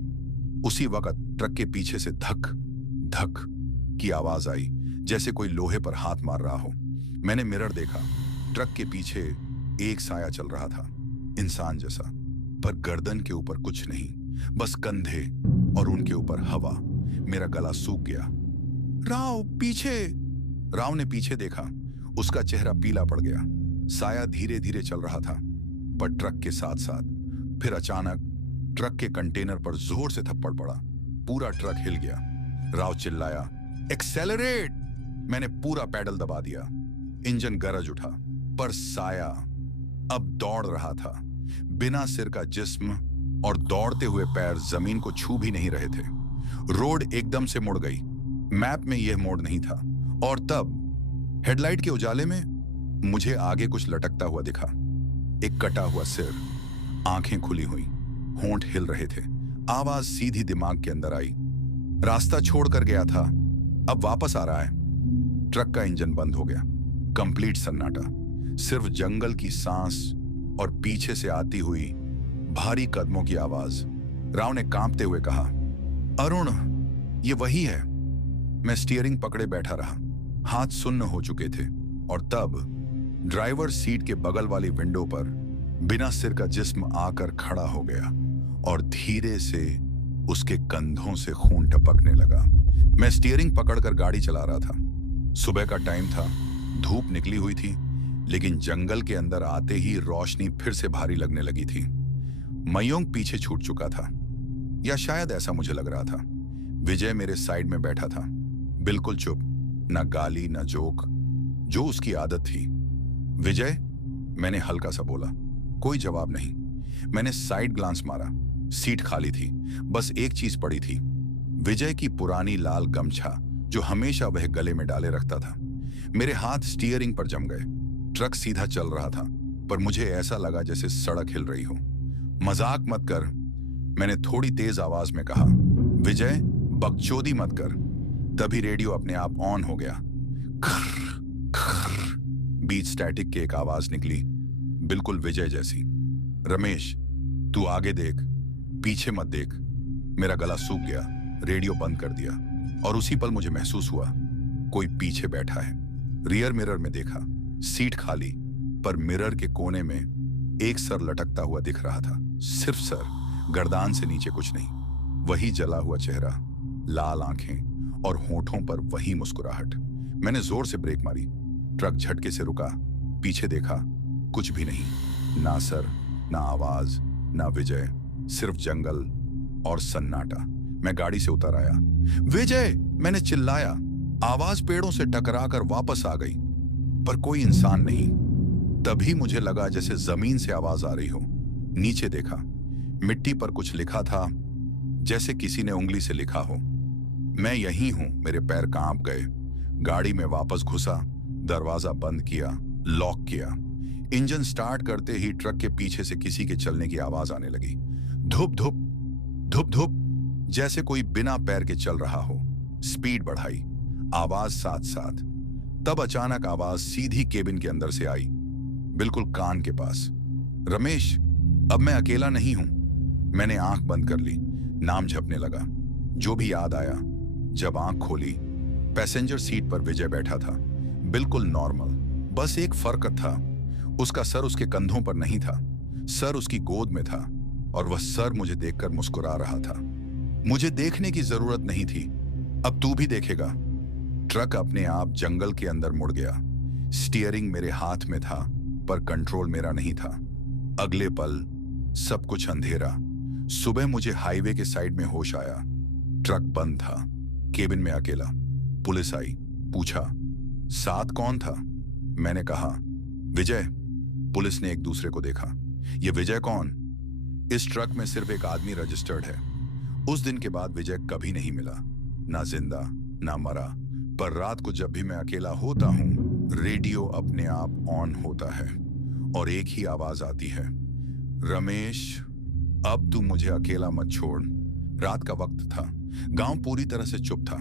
उसी वक्त ट्रक के पीछे से धक धक की आवाज आई, जैसे कोई लोहे पर हाथ मार रहा हो। मैंने मिरर देखा, ट्रक के पीछे एक साया चल रहा था, इंसान जैसा, पर गर्दन के ऊपर कुछ नहीं, बस कंधे और उनके ऊपर हवा। मेरा गला सूख गया। राव पीछे। राव ने पीछे देखा, उसका चेहरा पीला पड़ गया। साया धीरे धीरे चल रहा था, पर ट्रक के साथ साथ। फिर अचानक ट्रक के कंटेनर पर जोर से थप्पड़ पड़ा। पूरा ट्रक हिल गया। राव चिल्लाया, एक्सेलरेट। मैंने पूरा पैडल दबा दिया। इंजन गरज उठा, पर साया अब दौड़ रहा था। बिना सिर का जिस्म और दौड़ते हुए पैर जमीन को छू भी नहीं रहे थे। रोड एकदम से मुड़ गई। मैप में यह मोड़ नहीं था। और तब हेडलाइट के उजाले में मुझे आगे कुछ लटकता हुआ दिखा। एक कटा हुआ सिर, आंखें खुली हुई, होंठ हिल रहे थे। आवाज सीधी दिमाग के अंदर आई, रास्ता छोड़कर गया था, अब वापस आ रहा है। ट्रक का इंजन बंद हो गया। कंप्लीट सन्नाटा, सिर्फ जंगल की सांस और पीछे से आती हुई भारी कदमों की आवाज। राव ने कांपते हुए कहा, अरुण, ये वही है। मैं स्टीयरिंग पकड़े बैठा रहा, हाथ सुन्न हो चुके थे। और तब ड्राइवर सीट के बगल वाली विंडो पर बिना सिर का जिस्म आकर खड़ा हो गया और धीरे से उसके कंधों से खून टपकने लगा। मैं स्टीयरिंग पकड़कर गाड़ी चला रहा था। सुबह का टाइम था, धूप निकली हुई थी, लेकिन जंगल के अंदर आते ही रोशनी फिर से भारी लगने लगी थी। मयूंग पीछे छूट चुका था, या शायद ऐसा मुझे लग रहा था। विजय मेरे साइड में बैठा था, बिल्कुल चुप, न गाली न जोक, जो उसकी आदत थी। विजय, मैंने हल्का सा बोला। कोई जवाब नहीं। मैंने साइड ग्लांस मारा, सीट खाली थी, बस एक चीज पड़ी थी, विजय की पुरानी लाल गमछा, जो हमेशा वह गले में डाले रखता था। मेरे हाथ स्टीयरिंग पर जम गए। ट्रक सीधा चल रहा था, पर मुझे ऐसा लगा जैसे सड़क हिल रही हो। मजाक मत कर, मैंने थोड़ी तेज आवाज में कहा। विजय, बकचोदी मत कर। तभी रेडियो अपने आप ऑन हो गया। बीच स्टैटिक की एक आवाज निकली, बिल्कुल विजय जैसी। रमेश, तू आगे देख, पीछे मत देख। मेरा गला सूख गया। रेडियो बंद कर दिया और उसी पल मुझे महसूस हुआ कोई पीछे बैठा है। रियर मिरर में देखा, सीट खाली, पर मिरर के कोने में एक सर लटकता हुआ दिख रहा था। सिर्फ सर, गर्दान से नीचे कुछ नहीं। वही जला हुआ चेहरा, लाल आंखें और होठों पर वही मुस्कुराहट। मैंने जोर से ब्रेक मारी। ट्रक झटके से रुका। पीछे देखा, कुछ भी नहीं। ना सर, ना आवाज, ना विजय, सिर्फ जंगल और सन्नाटा। मैं गाड़ी से उतर आया। विजय, मैंने चिल्लाया। आवाज पेड़ों से टकराकर वापस आ गई, पर कोई इंसान नहीं। तभी मुझे लगा जैसे जमीन से आवाज आ रही हो। नीचे देखा, मिट्टी पर कुछ लिखा था, जैसे किसी ने उंगली से लिखा हो। मैं यहीं हूं। मेरे पैर कांप गए। गाड़ी में वापस घुसा, दरवाजा बंद किया, लॉक किया। इंजन स्टार्ट करते ही ट्रक के पीछे से किसी के चलने की आवाज आने लगी। धुप धुप धुप धुप, जैसे कोई बिना पैर के चल रहा हो। स्पीड बढ़ाई, आवाज साथ साथ। तब अचानक आवाज सीधी केबिन के अंदर से आई, बिल्कुल कान के पास। रमेश, अब मैं अकेला नहीं हूं। मैंने आंख बंद कर ली, नाम झपने लगा। जो भी याद आया। जब आंख खोली, पैसेंजर सीट पर विजय बैठा था, बिल्कुल नॉर्मल। बस एक फर्क था, उसका सर उसके कंधों पर नहीं था, सर उसकी गोद में था, और वह सर मुझे देखकर मुस्कुरा रहा था। मुझे देखने की जरूरत नहीं थी, अब तू भी देखेगा। ट्रक अपने आप जंगल के अंदर मुड़ गया। स्टीयरिंग मेरे हाथ में था, पर कंट्रोल मेरा नहीं था। अगले पल सब कुछ अंधेरा। सुबह मुझे हाईवे के साइड में होश आया। ट्रक बंद था, केबिन में अकेला। पुलिस आई, पूछा साथ कौन था। मैंने कहा विजय। पुलिस ने एक दूसरे को देखा। ये विजय कौन? इस ट्रक में सिर्फ एक आदमी रजिस्टर्ड है। उस दिन के बाद विजय कभी नहीं मिला, ना जिंदा ना मरा। पर रात को जब भी मैं अकेला होता हूं, रेडियो अपने आप ऑन होता है और एक ही आवाज आती है, रमेश अब तू मुझे अकेला मत छोड़। रात का वक्त था। गांव पूरी तरह से चुप था।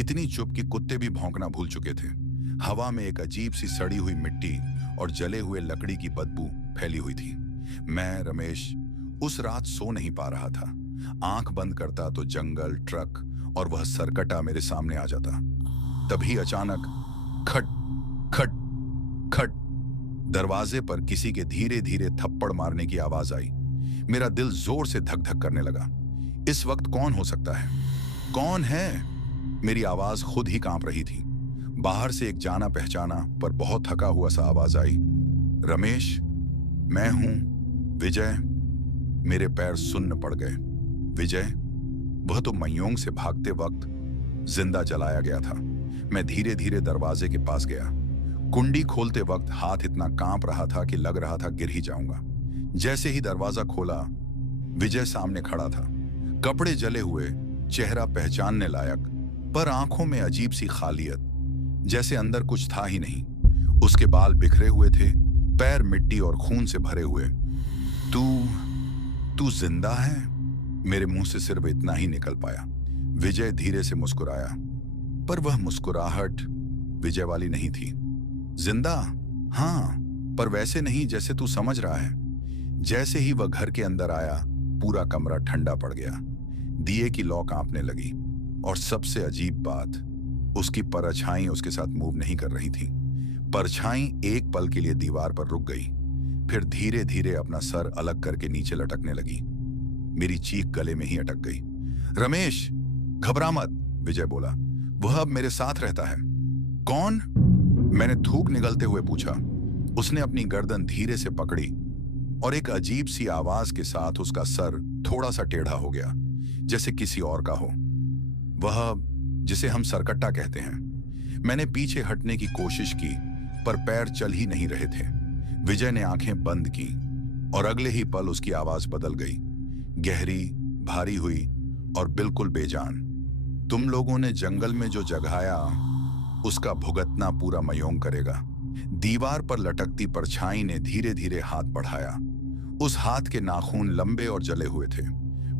इतनी चुप कि कुत्ते भी भौंकना भूल चुके थे। हवा में एक अजीब सी सड़ी हुई मिट्टी और जले हुए लकड़ी की बदबू फैली हुई थी। मैं रमेश उस रात सो नहीं पा रहा था। आंख बंद करता तो जंगल, ट्रक और वह सरकटा मेरे सामने आ जाता। तभी अचानक खट खट खट दरवाजे पर किसी के धीरे धीरे थप्पड़ मारने की आवाज आई। मेरा दिल जोर से धक धक करने लगा। इस वक्त कौन हो सकता है? कौन है? मेरी आवाज खुद ही कांप रही थी। बाहर से एक जाना पहचाना पर बहुत थका हुआ सा आवाज आई, रमेश मैं हूं, विजय। मेरे पैर सुन्न पड़ गए। विजय? वह तो मयोंग से भागते वक्त जिंदा जलाया गया था। मैं धीरे धीरे दरवाजे के पास गया। कुंडी खोलते वक्त हाथ इतना कांप रहा था कि लग रहा था गिर ही जाऊंगा। जैसे ही दरवाजा खोला, विजय सामने खड़ा था। कपड़े जले हुए, चेहरा पहचानने लायक, पर आंखों में अजीब सी खालियत, जैसे अंदर कुछ था ही नहीं। उसके बाल बिखरे हुए थे, पैर मिट्टी और खून से भरे हुए। तू तू जिंदा है? मेरे मुंह से सिर्फ इतना ही निकल पाया। विजय धीरे से मुस्कुराया, पर वह मुस्कुराहट विजय वाली नहीं थी। जिंदा? हाँ, पर वैसे नहीं जैसे तू समझ रहा है। जैसे ही वह घर के अंदर आया, पूरा कमरा ठंडा पड़ गया। दिए की लौ कांपने लगी और सबसे अजीब बात, उसकी परछाई उसके साथ मूव नहीं कर रही थी। परछाई एक पल के लिए दीवार पर रुक गई, फिर धीरे धीरे अपना सर अलग करके नीचे लटकने लगी। मेरी चीख गले में ही अटक गई। रमेश घबरा मत, विजय बोला, वह अब मेरे साथ रहता है। कौन? मैंने थूक निगलते हुए पूछा। उसने अपनी गर्दन धीरे से पकड़ी और एक अजीब सी आवाज के साथ उसका सर थोड़ा सा टेढ़ा हो गया, जैसे किसी और का हो। वह जिसे हम सरकट्टा कहते हैं। मैंने पीछे हटने की कोशिश की, पर पैर चल ही नहीं रहे थे। विजय ने आंखें बंद की और अगले ही पल उसकी आवाज बदल गई, गहरी, भारी हुई और बिल्कुल बेजान। तुम लोगों ने जंगल में जो जगाया, उसका भुगतना पूरा मयोंग करेगा। दीवार पर लटकती परछाई ने धीरे धीरे हाथ बढ़ाया। उस हाथ के नाखून लंबे और जले हुए थे,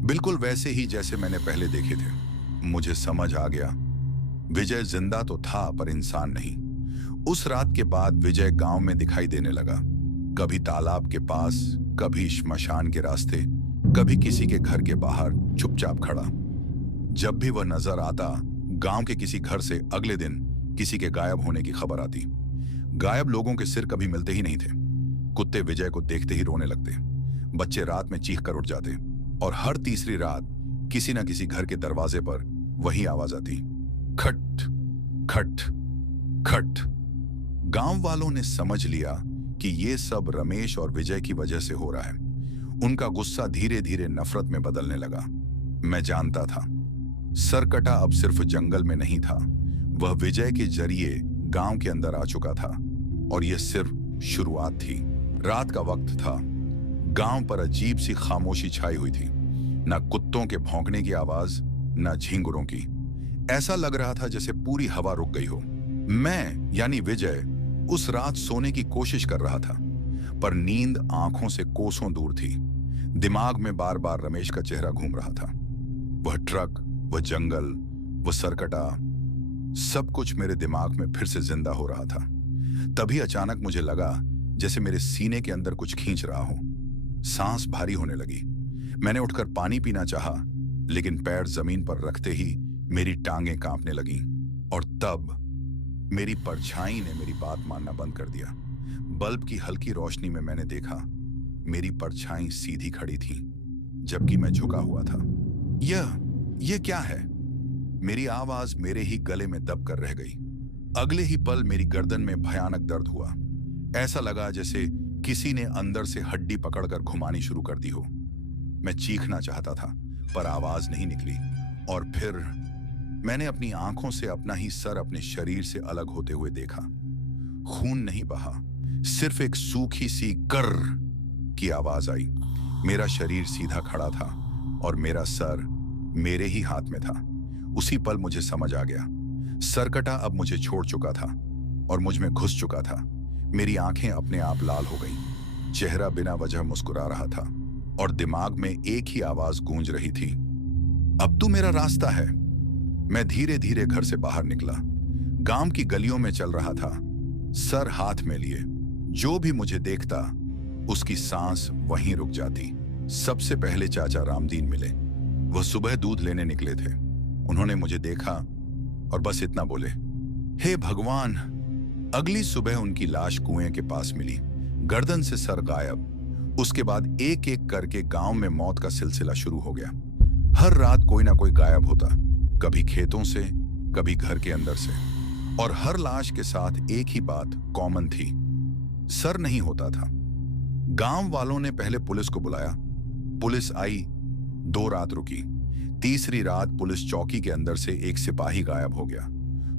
बिल्कुल वैसे ही जैसे मैंने पहले देखे थे। मुझे समझ आ गया, विजय जिंदा तो था पर इंसान नहीं। उस रात के बाद विजय गांव में दिखाई देने लगा, कभी तालाब के पास, कभी श्मशान के रास्ते, कभी किसी के घर के बाहर चुपचाप खड़ा। जब भी वह नजर आता, गांव के किसी घर से अगले दिन किसी के गायब होने की खबर आती। गायब लोगों के सिर कभी मिलते ही नहीं थे। कुत्ते विजय को देखते ही रोने लगते, बच्चे रात में चीख कर उठ जाते और हर तीसरी रात किसी न किसी घर के दरवाजे पर वही आवाज आती, खट खट खट। गांव वालों ने समझ लिया कि ये सब रमेश और विजय की वजह से हो रहा है। उनका गुस्सा धीरे धीरे नफरत में बदलने लगा। मैं जानता था, सरकटा अब सिर्फ जंगल में नहीं था, वह विजय के जरिए गांव के अंदर आ चुका था और यह सिर्फ शुरुआत थी। रात का वक्त था। गांव पर अजीब सी खामोशी छाई हुई थी, ना कुत्तों के भौंकने की आवाज, ना झींगुरों की। ऐसा लग रहा था जैसे पूरी हवा रुक गई हो। मैं यानी विजय उस रात सोने की कोशिश कर रहा था, पर नींद आंखों से कोसों दूर थी। दिमाग में बार बार रमेश का चेहरा घूम रहा था। वह ट्रक, वह जंगल, वह सरकटा, सब कुछ मेरे दिमाग में फिर से जिंदा हो रहा था। तभी अचानक मुझे लगा जैसे मेरे सीने के अंदर कुछ खींच रहा हो। सांस भारी होने लगी। मैंने उठकर पानी पीना चाहा, लेकिन पैर जमीन पर रखते ही मेरी टांगें कांपने लगीं और तब मेरी परछाई ने मेरी बात मानना बंद कर दिया। बल्ब की हल्की रोशनी में मैंने देखा, मेरी परछाई सीधी खड़ी थी, जबकि मैं झुका हुआ था। ये क्या है? मेरी आवाज मेरे ही गले में दब कर रह गई। अगले ही पल मेरी गर्दन में भयानक दर्द हुआ। ऐसा लगा जैसे किसी ने अंदर से हड्डी पकड़कर घुमानी शुरू कर दी हो। मैं चीखना चाहता था, पर आवाज नहीं निकली। और फिर मैंने अपनी आंखों से अपना ही सर अपने शरीर से अलग होते हुए देखा। खून नहीं बहा, सिर्फ एक सूखी सी कर्र की आवाज आई। मेरा शरीर सीधा खड़ा था और मेरा सर मेरे ही हाथ में था। उसी पल मुझे समझ आ गया, सरकटा अब मुझे छोड़ चुका था और मुझ में घुस चुका था। मेरी आंखें अपने आप लाल हो गईं, चेहरा बिना वजह मुस्कुरा रहा था और दिमाग में एक ही आवाज गूंज रही थी, अब तू मेरा रास्ता है। मैं धीरे धीरे घर से बाहर निकला, गांव की गलियों में चल रहा था, सर हाथ में लिए। जो भी मुझे देखता उसकी सांस वहीं रुक जाती। सबसे पहले चाचा रामदीन मिले। वह सुबह दूध लेने निकले थे। उन्होंने मुझे देखा और बस इतना बोले, हे भगवान। अगली सुबह उनकी लाश कुएं के पास मिली, गर्दन से सर गायब। उसके बाद एक एक करके गांव में मौत का सिलसिला शुरू हो गया। हर रात कोई ना कोई गायब होता, कभी खेतों से, कभी घर के अंदर से। और हर लाश के साथ एक ही बात कॉमन थी, सर नहीं होता था। गांव वालों ने पहले पुलिस को बुलाया। पुलिस आई, 2 रात रुकी। तीसरी रात पुलिस चौकी के अंदर से एक सिपाही गायब हो गया।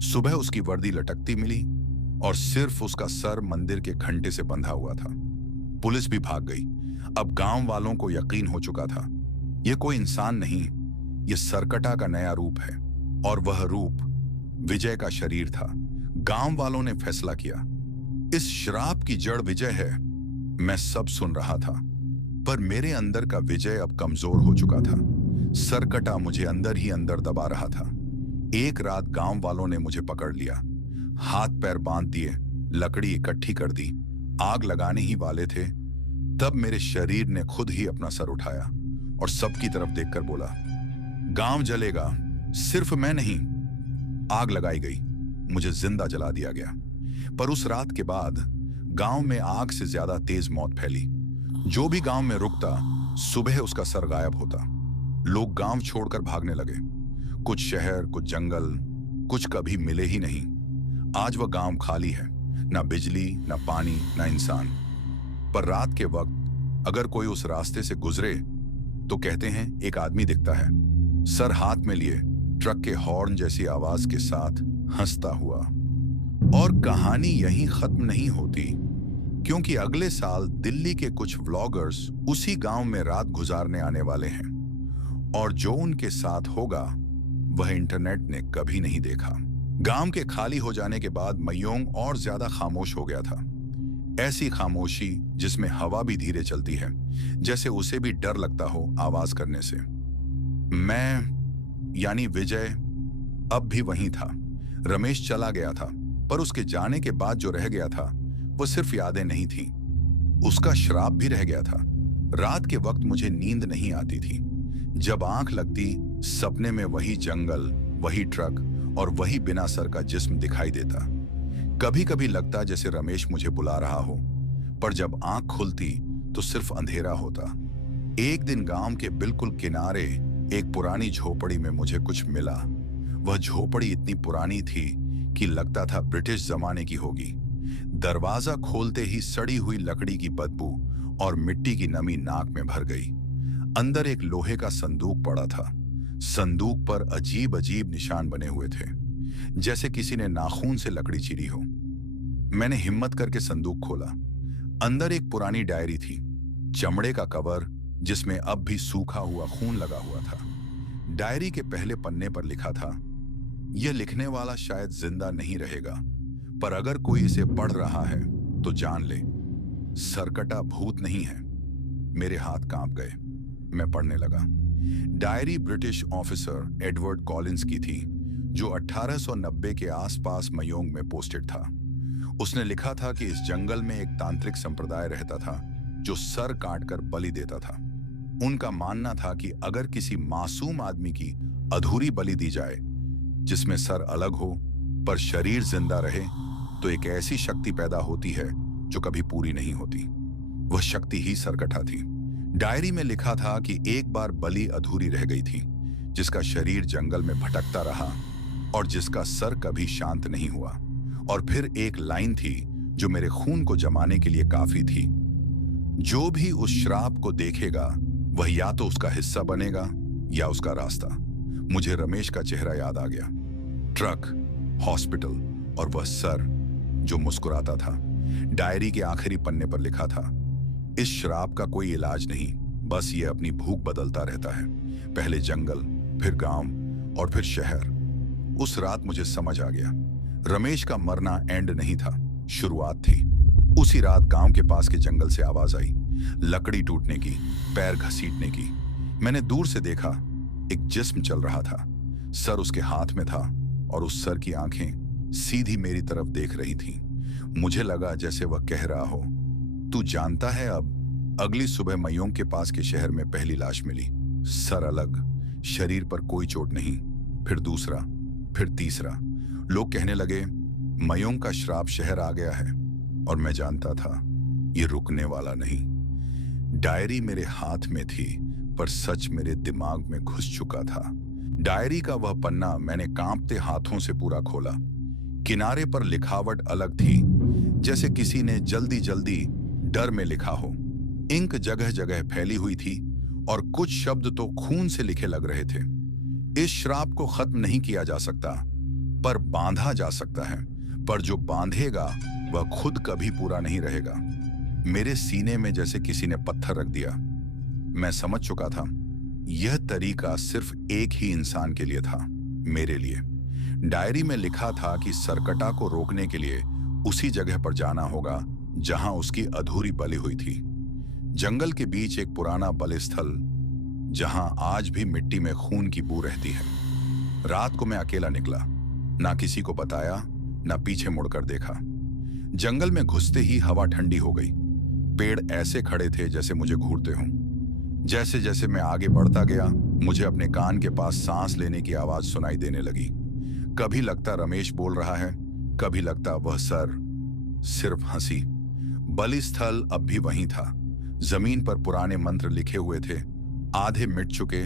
सुबह उसकी वर्दी लटकती मिली और सिर्फ उसका सर मंदिर के घंटे से बंधा हुआ था। पुलिस भी भाग गई। अब गांव वालों को यकीन हो चुका था, यह कोई इंसान नहीं, यह सरकटा का नया रूप है। और वह रूप विजय का शरीर था। गांव वालों ने फैसला किया, इस श्राप की जड़ विजय है। मैं सब सुन रहा था, पर मेरे अंदर का विजय अब कमजोर हो चुका था। सरकटा मुझे अंदर ही अंदर दबा रहा था। एक रात गांव वालों ने मुझे पकड़ लिया, हाथ पैर बांध दिए, लकड़ी इकट्ठी कर दी। आग लगाने ही वाले थे, तब मेरे शरीर ने खुद ही अपना सर उठाया और सबकी तरफ देखकर बोला, गांव जलेगा, सिर्फ मैं नहीं। आग लगाई गई, मुझे जिंदा जला दिया गया। पर उस रात के बाद गांव में आग से ज्यादा तेज मौत फैली। जो भी गांव में रुकता, सुबह उसका सर गायब होता। लोग गांव छोड़कर भागने लगे, कुछ शहर, कुछ जंगल, कुछ कभी मिले ही नहीं। आज वह गांव खाली है, ना बिजली, ना पानी, ना इंसान। पर रात के वक्त अगर कोई उस रास्ते से गुजरे तो कहते हैं एक आदमी दिखता है, सर हाथ में लिए, ट्रक के हॉर्न जैसी आवाज के साथ हंसता हुआ। और कहानी यहीं खत्म नहीं होती, क्योंकि अगले साल दिल्ली के कुछ व्लॉगर्स उसी गांव में रात गुजारने आने वाले हैं और जो उनके साथ होगा वह इंटरनेट ने कभी नहीं देखा। गांव के खाली हो जाने के बाद मयोंग और ज्यादा खामोश हो गया था। ऐसी खामोशी जिसमें हवा भी धीरे चलती है, जैसे उसे भी डर लगता हो आवाज करने से। मैं यानी विजय अब भी वहीं था। रमेश चला गया था, पर उसके जाने के बाद जो रह गया था वो सिर्फ यादें नहीं थी, उसका श्राप भी रह गया था। रात के वक्त मुझे नींद नहीं आती थी। जब आंख लगती, सपने में वही जंगल, वही ट्रक और वही बिना सर का जिस्म दिखाई देता। कभी कभी लगता जैसे रमेश मुझे बुला रहा हो, पर जब आंख खुलती तो सिर्फ अंधेरा होता। एक दिन गांव के बिल्कुल किनारे एक पुरानी झोपड़ी में मुझे कुछ मिला। वह झोपड़ी इतनी पुरानी थी कि लगता था ब्रिटिश जमाने की होगी। दरवाजा खोलते ही सड़ी हुई लकड़ी की बदबू और मिट्टी की नमी नाक में भर गई। अंदर एक लोहे का संदूक पड़ा था। संदूक पर अजीब अजीब निशान बने हुए थे, जैसे किसी ने नाखून से लकड़ी चीरी हो। मैंने हिम्मत करके संदूक खोला। अंदर एक पुरानी डायरी थी, चमड़े का कवर जिसमें अब भी सूखा हुआ खून लगा हुआ था। डायरी के पहले पन्ने पर लिखा था, यह लिखने वाला शायद जिंदा नहीं रहेगा, पर अगर कोई इसे पढ़ रहा है तो जान ले, सरकटा भूत नहीं है। मेरे हाथ कांप गए। मैं पढ़ने लगा। Diary British officer Edward Collins की थी, जो 1890 के आसपास मयोंग में पोस्टेड था। उसने लिखा था कि इस जंगल में एक तांत्रिक संप्रदाय रहता था जो सर काटकर बलि देता था। उनका मानना था कि अगर किसी मासूम आदमी की अधूरी बलि दी जाए, जिसमें सर अलग हो पर शरीर जिंदा रहे, तो एक ऐसी शक्ति पैदा होती है जो कभी पूरी नहीं होती। वह शक्ति ही सरकटा थी। डायरी में लिखा था कि एक बार बलि अधूरी रह गई थी। जिसका शरीर जंगल में भटकता रहा और जिसका सर कभी शांत नहीं हुआ। और फिर एक लाइन थी जो मेरे खून को जमाने के लिए काफी थी, जो भी उस श्राप को देखेगा वह या तो उसका हिस्सा बनेगा या उसका रास्ता। मुझे रमेश का चेहरा याद आ गया। ट्रक, हॉस्पिटल और वह सर जो मुस्कुराता था। डायरी के आखिरी पन्ने पर लिखा था, इस श्राप का कोई इलाज नहीं, बस ये अपनी भूख बदलता रहता है, पहले जंगल, फिर गांव और फिर शहर। उस रात मुझे समझ आ गया, रमेश का मरना एंड नहीं था, शुरुआत थी। उसी रात गांव के पास के जंगल से आवाज आई, लकड़ी टूटने की, पैर घसीटने की। मैंने दूर से देखा, एक जिस्म चल रहा था, सर उसके हाथ में था और उस सर की आंखें सीधी मेरी तरफ देख रही थीं। मुझे लगा जैसे वह कह रहा हो, तू जानता है अब। अगली सुबह मयोंग के पास के शहर में पहली लाश मिली, सर अलग, शरीर पर कोई चोट नहीं। फिर दूसरा, फिर तीसरा। लोग कहने लगे मयोंग का श्राप शहर आ गया है, और मैं जानता था ये रुकने वाला नहीं। डायरी मेरे हाथ में थी, पर सच मेरे दिमाग में घुस चुका था। डायरी का वह पन्ना मैंने कांपते हाथों से पूरा खोला। किनारे पर लिखावट अलग थी, जैसे किसी ने जल्दी जल्दी डर में लिखा हो। इंक जगह जगह फैली हुई थी और कुछ शब्द तो खून से लिखे लग रहे थे। इस श्राप को खत्म नहीं किया जा सकता, पर बांधा जा सकता है। पर जो बांधेगा वह खुद कभी पूरा नहीं रहेगा। मेरे सीने में जैसे किसी ने पत्थर रख दिया। मैं समझ चुका था, यह तरीका सिर्फ एक ही इंसान के लिए था, मेरे लिए। डायरी में लिखा था कि सरकटा को रोकने के लिए उसी जगह पर जाना होगा जहां उसकी अधूरी बलि हुई थी। जंगल के बीच एक पुराना बलिस्थल, जहां आज भी मिट्टी में खून की बू रहती है। रात को मैं अकेला निकला, ना किसी को बताया, ना पीछे मुड़कर देखा। जंगल में घुसते ही हवा ठंडी हो गई। पेड़ ऐसे खड़े थे जैसे मुझे घूरते हों। जैसे जैसे मैं आगे बढ़ता गया, मुझे अपने कान के पास सांस लेने की आवाज सुनाई देने लगी। कभी लगता रमेश बोल रहा है, कभी लगता वह सर सिर्फ हंसी। बलिस्थल अब भी वहीं था। जमीन पर पुराने मंत्र लिखे हुए थे, आधे मिट चुके,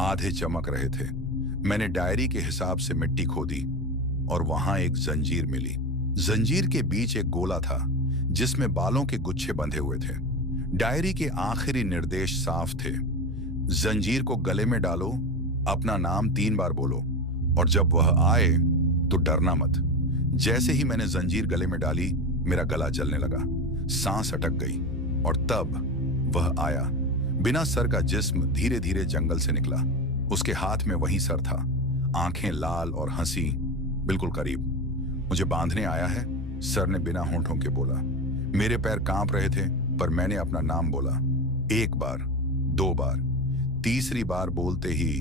आधे चमक रहे थे। मैंने डायरी के हिसाब से मिट्टी खोदी और वहां एक जंजीर मिली। जंजीर के बीच एक गोला था जिसमें बालों के गुच्छे बंधे हुए थे। डायरी के आखिरी निर्देश साफ थे, जंजीर को गले में डालो, अपना नाम 3 बार बोलो, और जब वह आए तो डरना मत। जैसे ही मैंने जंजीर गले में डाली, मेरा गला जलने लगा, सांस अटक गई, और तब वह आया। बिना सर का जिस्म धीरे धीरे जंगल से निकला। उसके हाथ में वही सर था, आंखें लाल और हंसी बिल्कुल करीब। मुझे बांधने आया है, सर ने बिना होंठों के बोला। मेरे पैर कांप रहे थे, पर मैंने अपना नाम बोला। 1 बार, 2 बार, तीसरी बार बोलते ही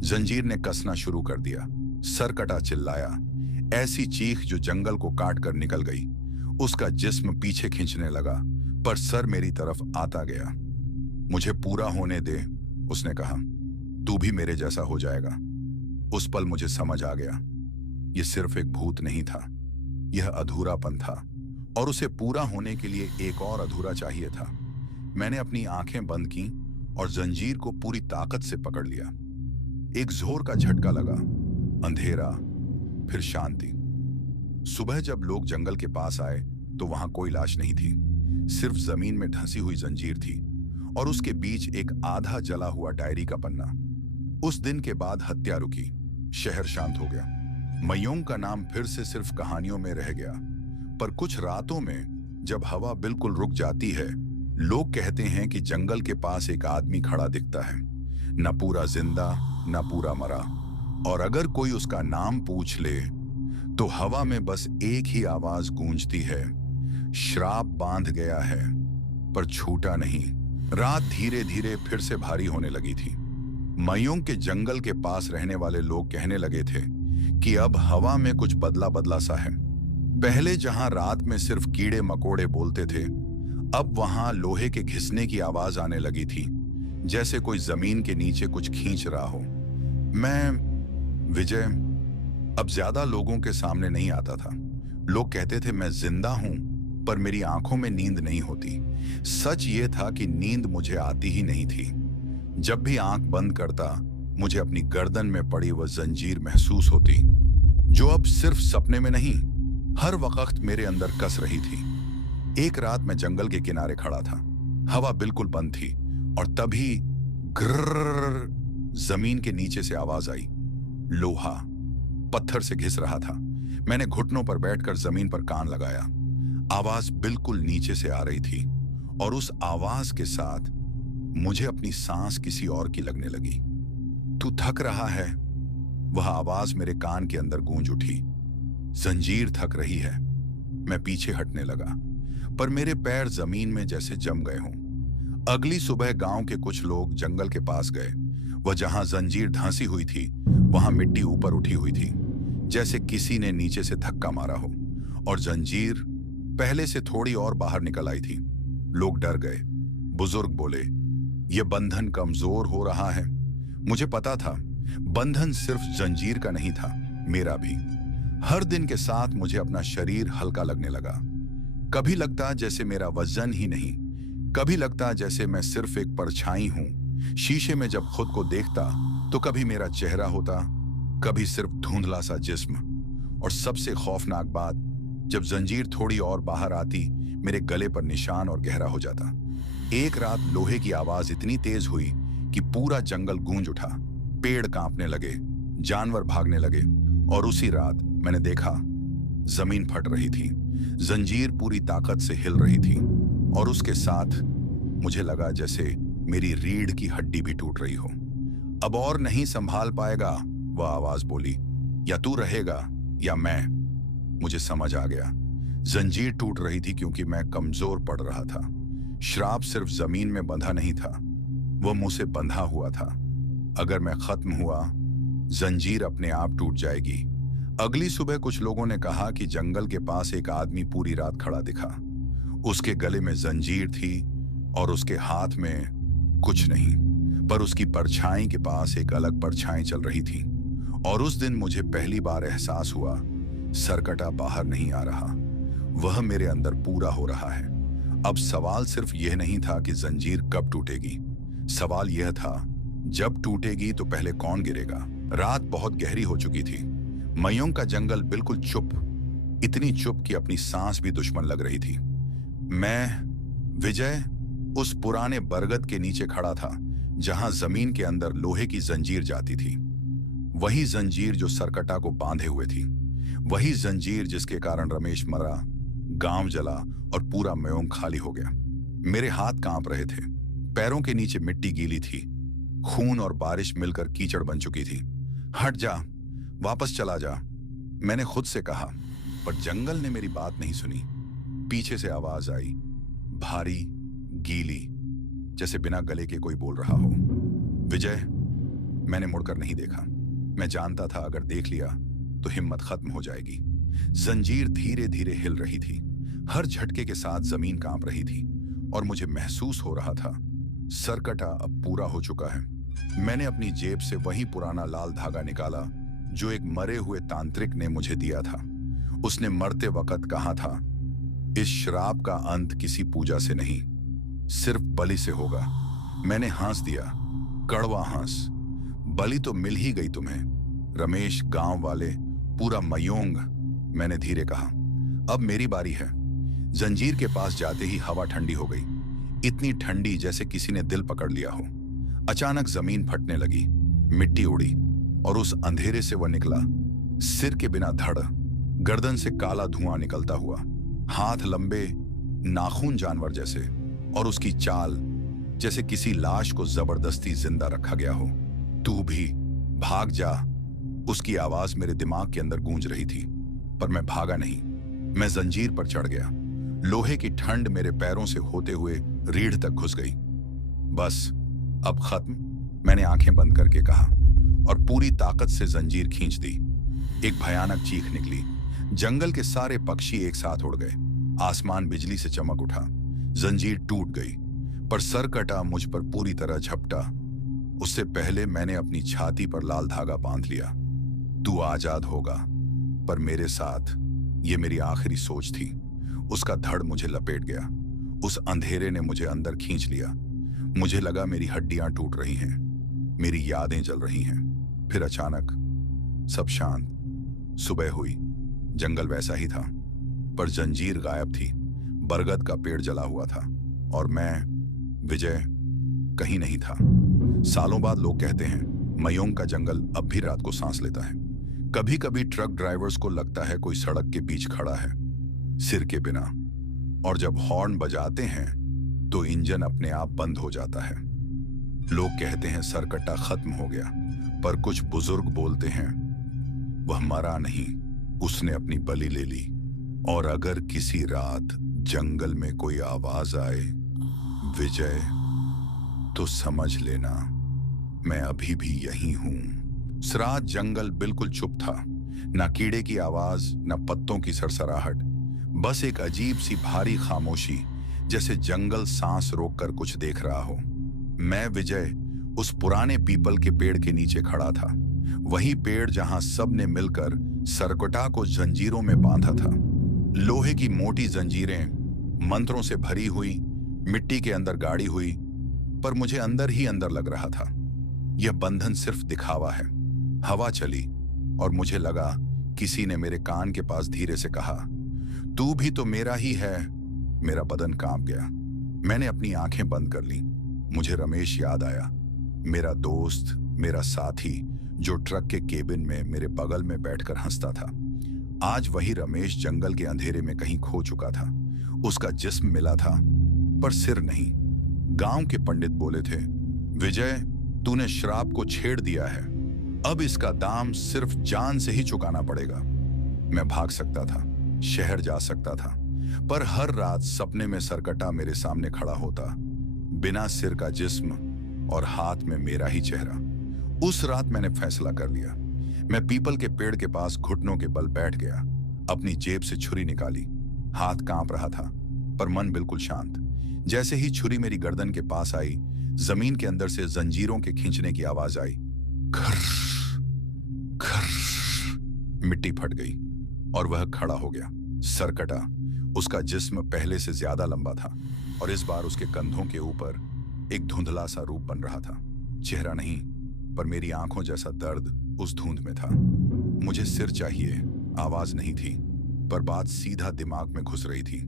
जंजीर ने कसना शुरू कर दिया। सरकटा चिल्लाया, ऐसी चीख जो जंगल को काट कर निकल गई। उसका जिस्म पीछे खींचने लगा, पर सर मेरी तरफ आता गया। मुझे पूरा होने दे, उसने कहा, तू भी मेरे जैसा हो जाएगा। उस पल मुझे समझ आ गया, यह सिर्फ एक भूत नहीं था, यह अधूरापन था, और उसे पूरा होने के लिए एक और अधूरा चाहिए था। मैंने अपनी आंखें बंद की और जंजीर को पूरी ताकत से पकड़ लिया। एक जोर का झटका लगा, अंधेरा, फिर शांति। सुबह जब लोग जंगल के पास आए तो वहां कोई लाश नहीं थी, सिर्फ जमीन में धंसी हुई जंजीर थी और उसके बीच एक आधा जला हुआ डायरी का पन्ना। उस दिन के बाद हत्या रुकी, शहर शांत हो गया। मयोंग का नाम फिर से सिर्फ कहानियों में रह गया। पर कुछ रातों में जब हवा बिल्कुल रुक जाती है, लोग कहते हैं कि जंगल के पास एक आदमी खड़ा दिखता है, न पूरा जिंदा न पूरा मरा, और अगर कोई उसका नाम पूछ ले तो हवा में बस एक ही आवाज गूंजती है, श्राप बांध गया है पर छूटा नहीं। रात धीरे धीरे फिर से भारी होने लगी थी। मयोंग के जंगल के पास रहने वाले लोग कहने लगे थे कि अब हवा में कुछ बदला बदला सा है। पहले जहां रात में सिर्फ कीड़े मकोड़े बोलते थे, अब वहां लोहे के घिसने की आवाज आने लगी थी, जैसे कोई जमीन के नीचे कुछ खींच रहा हो। विजय अब ज्यादा लोगों के सामने नहीं आता था। लोग कहते थे मैं जिंदा हूं, पर मेरी आंखों में नींद नहीं होती। सच ये था कि नींद मुझे आती ही नहीं थी। जब भी आंख बंद करता मुझे अपनी गर्दन में पड़ी वह जंजीर महसूस होती, जो अब सिर्फ सपने में नहीं, हर वक्त मेरे अंदर कस रही थी। एक रात मैं जंगल के किनारे खड़ा था। हवा बिल्कुल बंद थी और तभी ग्रर जमीन के नीचे से आवाज आई। लोहा पत्थर से घिस रहा था। मैंने घुटनों पर बैठकर जमीन पर कान लगाया। आवाज बिल्कुल नीचे से आ रही थी और उस आवाज के साथ मुझे अपनी सांस किसी और की लगने लगी। तू थक रहा है, वह आवाज मेरे कान के अंदर गूंज उठी। जंजीर थक रही है। मैं पीछे हटने लगा, पर मेरे पैर जमीन में जैसे जम गए हों। अगली सुबह गांव के कुछ लोग जंगल के पास गए। वह जहां जंजीर ढांसी हुई थी, वहां मिट्टी ऊपर उठी हुई थी, जैसे किसी ने नीचे से धक्का मारा हो, और जंजीर पहले से थोड़ी और बाहर निकल आई थी। लोग डर गए। बुजुर्ग बोले, यह बंधन कमजोर हो रहा है। मुझे पता था, बंधन सिर्फ जंजीर का नहीं था, मेरा भी। हर दिन के साथ मुझे अपना शरीर हल्का लगने लगा। कभी लगता जैसे मेरा वजन ही नहीं, कभी लगता जैसे मैं सिर्फ एक परछाई हूं। शीशे में जब खुद को देखता तो कभी मेरा चेहरा होता, कभी सिर्फ धुंधला सा जिस्म। और सबसे खौफनाक बात, जब जंजीर थोड़ी और बाहर आती, मेरे गले पर निशान और गहरा हो जाता। एक रात लोहे की आवाज इतनी तेज हुई कि पूरा जंगल गूंज उठा। पेड़ कांपने लगे, जानवर भागने लगे, और उसी रात मैंने देखा जमीन फट रही थी। जंजीर पूरी ताकत से हिल रही थी और उसके साथ मुझे लगा जैसे मेरी रीढ़ की हड्डी भी टूट रही हो। अब और नहीं संभाल पाएगा, वह आवाज बोली। या तू रहेगा या मैं। मुझे समझ आ गया, जंजीर टूट रही थी क्योंकि मैं कमजोर पड़ रहा था। श्राप सिर्फ जमीन में बंधा नहीं था, वह मुझसे बंधा हुआ था। अगर मैं खत्म हुआ, जंजीर अपने आप टूट जाएगी। अगली सुबह कुछ लोगों ने कहा कि जंगल के पास एक आदमी पूरी रात खड़ा दिखा। उसके गले में जंजीर थी और उसके हाथ में कुछ नहीं, पर उसकी परछाई के पास एक अलग परछाई चल रही थी। और उस दिन मुझे पहली बार एहसास हुआ, सरकटा बाहर नहीं आ रहा, वह मेरे अंदर पूरा हो रहा है। अब सवाल सिर्फ यह नहीं था कि जंजीर कब टूटेगी, सवाल यह था, जब टूटेगी तो पहले कौन गिरेगा। रात बहुत गहरी हो चुकी थी। मयूंग का जंगल बिल्कुल चुप, इतनी चुप कि अपनी सांस भी दुश्मन लग रही थी। मैं, विजय, उस पुराने बरगद के नीचे खड़ा था जहां जमीन के अंदर लोहे की जंजीर जाती थी। वही जंजीर जो सरकटा को बांधे हुए थी, वही जंजीर जिसके कारण रमेश मरा, गांव जला और पूरा मयूंग खाली हो गया। मेरे हाथ कांप रहे थे, पैरों के नीचे मिट्टी गीली थी, खून और बारिश मिलकर कीचड़ बन चुकी थी। हट जा, वापस चला जा, मैंने खुद से कहा, पर जंगल ने मेरी बात नहीं सुनी। पीछे से आवाज आई, भारी, गीली, जैसे बिना गले के कोई बोल रहा हो। विजय। मैंने मुड़कर नहीं देखा। मैं जानता था अगर देख लिया तो हिम्मत खत्म हो जाएगी। जंजीर धीरे धीरे हिल रही थी, हर झटके के साथ जमीन कांप रही थी और मुझे महसूस हो रहा था, सरकटा अब पूरा हो चुका है। मैंने अपनी जेब से वही पुराना लाल धागा निकाला जो एक मरे हुए तांत्रिक ने मुझे दिया था। उसने मरते वक्त कहा था, इस श्राप का अंत किसी पूजा से नहीं, सिर्फ बलि से होगा। मैंने हंस दिया, कड़वा हंस। बलि तो मिल ही गई तुम्हें, रमेश, गांव वाले, पूरा मयूंग। मैंने धीरे कहा, अब मेरी बारी है। जंजीर के पास जाते ही हवा ठंडी हो गई, इतनी ठंडी जैसे किसी ने दिल पकड़ लिया हो। अचानक जमीन फटने लगी, मिट्टी उड़ी और उस अंधेरे से वह निकला, सिर के बिना धड़, गर्दन से काला धुआं निकलता हुआ, हाथ लंबे, नाखून जानवर जैसे, और उसकी चाल जैसे किसी लाश को जबरदस्ती जिंदा रखा गया हो। तू भी भाग जा, उसकी आवाज मेरे दिमाग के अंदर गूंज रही थी, पर मैं भागा नहीं। मैं जंजीर पर चढ़ गया। लोहे की ठंड मेरे पैरों से होते हुए रीढ़ तक घुस गई। बस अब खत्म, मैंने आंखें बंद करके कहा और पूरी ताकत से जंजीर खींच दी। एक भयानक चीख निकली, जंगल के सारे पक्षी एक साथ उड़ गए, आसमान बिजली से चमक उठा। जंजीर टूट गई, पर सरकटा मुझ पर पूरी तरह झपटा। उससे पहले मैंने अपनी छाती पर लाल धागा बांध लिया। तू आजाद होगा, पर मेरे साथ। ये मेरी आखिरी सोच थी। उसका धड़ मुझे लपेट गया। उस अंधेरे ने मुझे अंदर खींच लिया। मुझे लगा मेरी हड्डियां टूट रही हैं। मेरी यादें जल रही हैं। फिर अचानक सब शांत। सुबह हुई, जंगल वैसा ही था, पर जंजीर गायब थी। बरगद का पेड़ जला हुआ था और मैं, विजय, कहीं नहीं था। सालों बाद लोग कहते हैं मयोंग का जंगल अब भी रात को सांस लेता है। कभी कभी ट्रक ड्राइवर्स को लगता है कोई सड़क के बीच खड़ा है, सिर के बिना, और जब हॉर्न बजाते हैं तो इंजन अपने आप बंद हो जाता है। लोग कहते हैं सरकट्टा खत्म हो गया, पर कुछ बुजुर्ग बोलते हैं वह मरा नहीं, उसने अपनी बलि ले ली। और अगर किसी रात जंगल में कोई आवाज आए, विजय, तो समझ लेना मैं अभी भी यही हूं। उस रात जंगल बिल्कुल चुप था, ना कीड़े की आवाज, ना पत्तों की सरसराहट, बस एक अजीब सी भारी खामोशी, जैसे जंगल सांस रोककर कुछ देख रहा हो। मैं, विजय, उस पुराने पीपल के पेड़ के नीचे खड़ा था। वही पेड़ जहां सब ने मिलकर सरकटा को जंजीरों में बांधा था। लोहे की मोटी जंजीरें, मंत्रों से भरी हुई, मिट्टी के अंदर गाड़ी हुई, पर मुझे अंदर ही अंदर लग रहा था यह बंधन सिर्फ दिखावा है। हवा चली और मुझे लगा किसी ने मेरे कान के पास धीरे से कहा, तू भी तो मेरा ही है। मेरा बदन कांप गया। मैंने अपनी आंखें बंद कर ली। मुझे रमेश याद आया, मेरा दोस्त, मेरा साथी, जो ट्रक के केबिन में मेरे बगल में बैठकर हंसता था। आज वही रमेश जंगल के अंधेरे में कहीं खो चुका था। उसका जिस्म मिला था, पर सिर नहीं। गांव के पंडित बोले थे, विजय, तूने श्राप को छेड़ दिया है, अब इसका दाम सिर्फ जान से ही चुकाना पड़ेगा। मैं भाग सकता था, शहर जा सकता था, पर हर रात सपने में सरकटा मेरे सामने खड़ा होता, बिना सिर का जिस्म और हाथ में मेरा ही चेहरा। उस रात मैंने फैसला कर लिया। मैं पीपल के पेड़ के पास घुटनों के बल बैठ गया, अपनी जेब से छुरी निकाली। हाथ कांप रहा था, पर मन बिल्कुल शांत। जैसे ही छुरी मेरी गर्दन के पास आई, जमीन के अंदर से जंजीरों के खींचने की आवाज आई। खर्र, खर्र, मिट्टी फट गई और वह खड़ा हो गया। सरकटा, उसका जिस्म पहले से ज्यादा लंबा था और इस बार उसके कंधों के ऊपर एक धुंधला सा रूप बन रहा था। चेहरा नहीं, पर मेरी आंखों जैसा दर्द उस धुंध में था। मुझे सिर चाहिए, आवाज नहीं थी, पर बात सीधा दिमाग में घुस रही थी।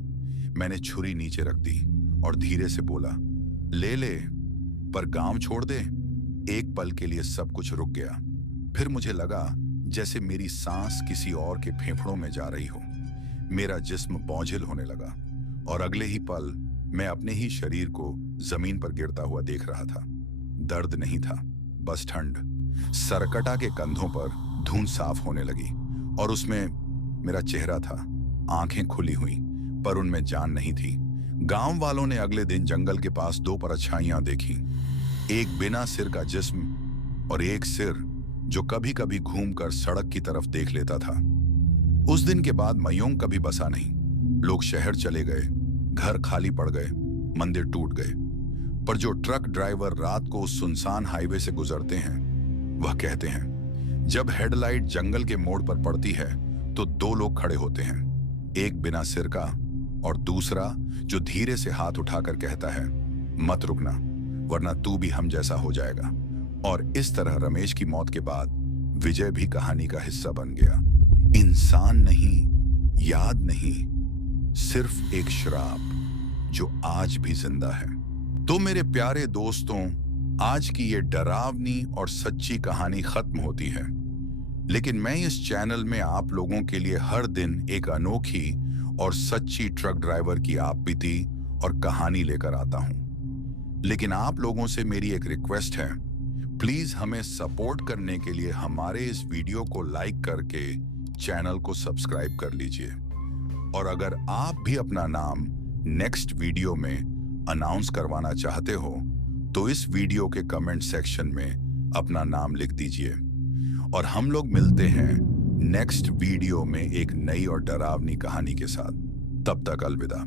मैंने छुरी नीचे रख दी और धीरे से बोला, ले ले, पर गांव छोड़ दे। एक पल के लिए सब कुछ रुक गया। फिर मुझे लगा जैसे मेरी सांस किसी और के फेफड़ों में जा रही हो। मेरा जिस्म बोझिल होने लगा और अगले ही पल मैं अपने ही शरीर को जमीन पर गिरता हुआ देख रहा था। दर्द नहीं था, बस ठंड। सरकटा के कंधों पर धुंध साफ होने लगी और उसमें मेरा चेहरा था, आंखें खुली हुई, पर उनमें जान नहीं थी। गांव वालों ने अगले दिन जंगल के पास दो परछाइयां देखी, एक बिना सिर का जिस्म और एक सिर जो कभी कभी घूमकर सड़क की तरफ देख लेता था। उस दिन के बाद मयोंग कभी बसा नहीं। लोग शहर चले गए, घर खाली पड़ गए, मंदिर टूट गए, पर जो ट्रक ड्राइवर रात को उस सुनसान हाईवे से गुजरते हैं, वह कहते हैं जब हेडलाइट जंगल के मोड़ पर पड़ती है तो दो लोग खड़े होते हैं, एक बिना सिर का और दूसरा जो धीरे से हाथ उठाकर कहता है, मत रुकना, वरना तू भी हम जैसा हो जाएगा। और इस तरह रमेश की मौत के बाद विजय भी कहानी का हिस्सा बन गया। इंसान नहीं, याद नहीं, सिर्फ एक श्राप जो आज भी जिंदा है। तो मेरे प्यारे दोस्तों, आज की ये डरावनी और सच्ची कहानी खत्म होती है, लेकिन मैं इस चैनल में आप लोगों के लिए हर दिन एक अनोखी और सच्ची ट्रक ड्राइवर की आपबीती और कहानी लेकर आता हूं। लेकिन आप लोगों से मेरी एक रिक्वेस्ट है, प्लीज हमें सपोर्ट करने के लिए हमारे इस वीडियो को लाइक करके चैनल को सब्सक्राइब कर लीजिए। और अगर आप भी अपना नाम नेक्स्ट वीडियो में अनाउंस करवाना चाहते हो तो इस वीडियो के कमेंट सेक्शन में अपना नाम लिख दीजिए। और हम लोग मिलते हैं नेक्स्ट वीडियो में एक नई और डरावनी कहानी के साथ। तब तक अलविदा।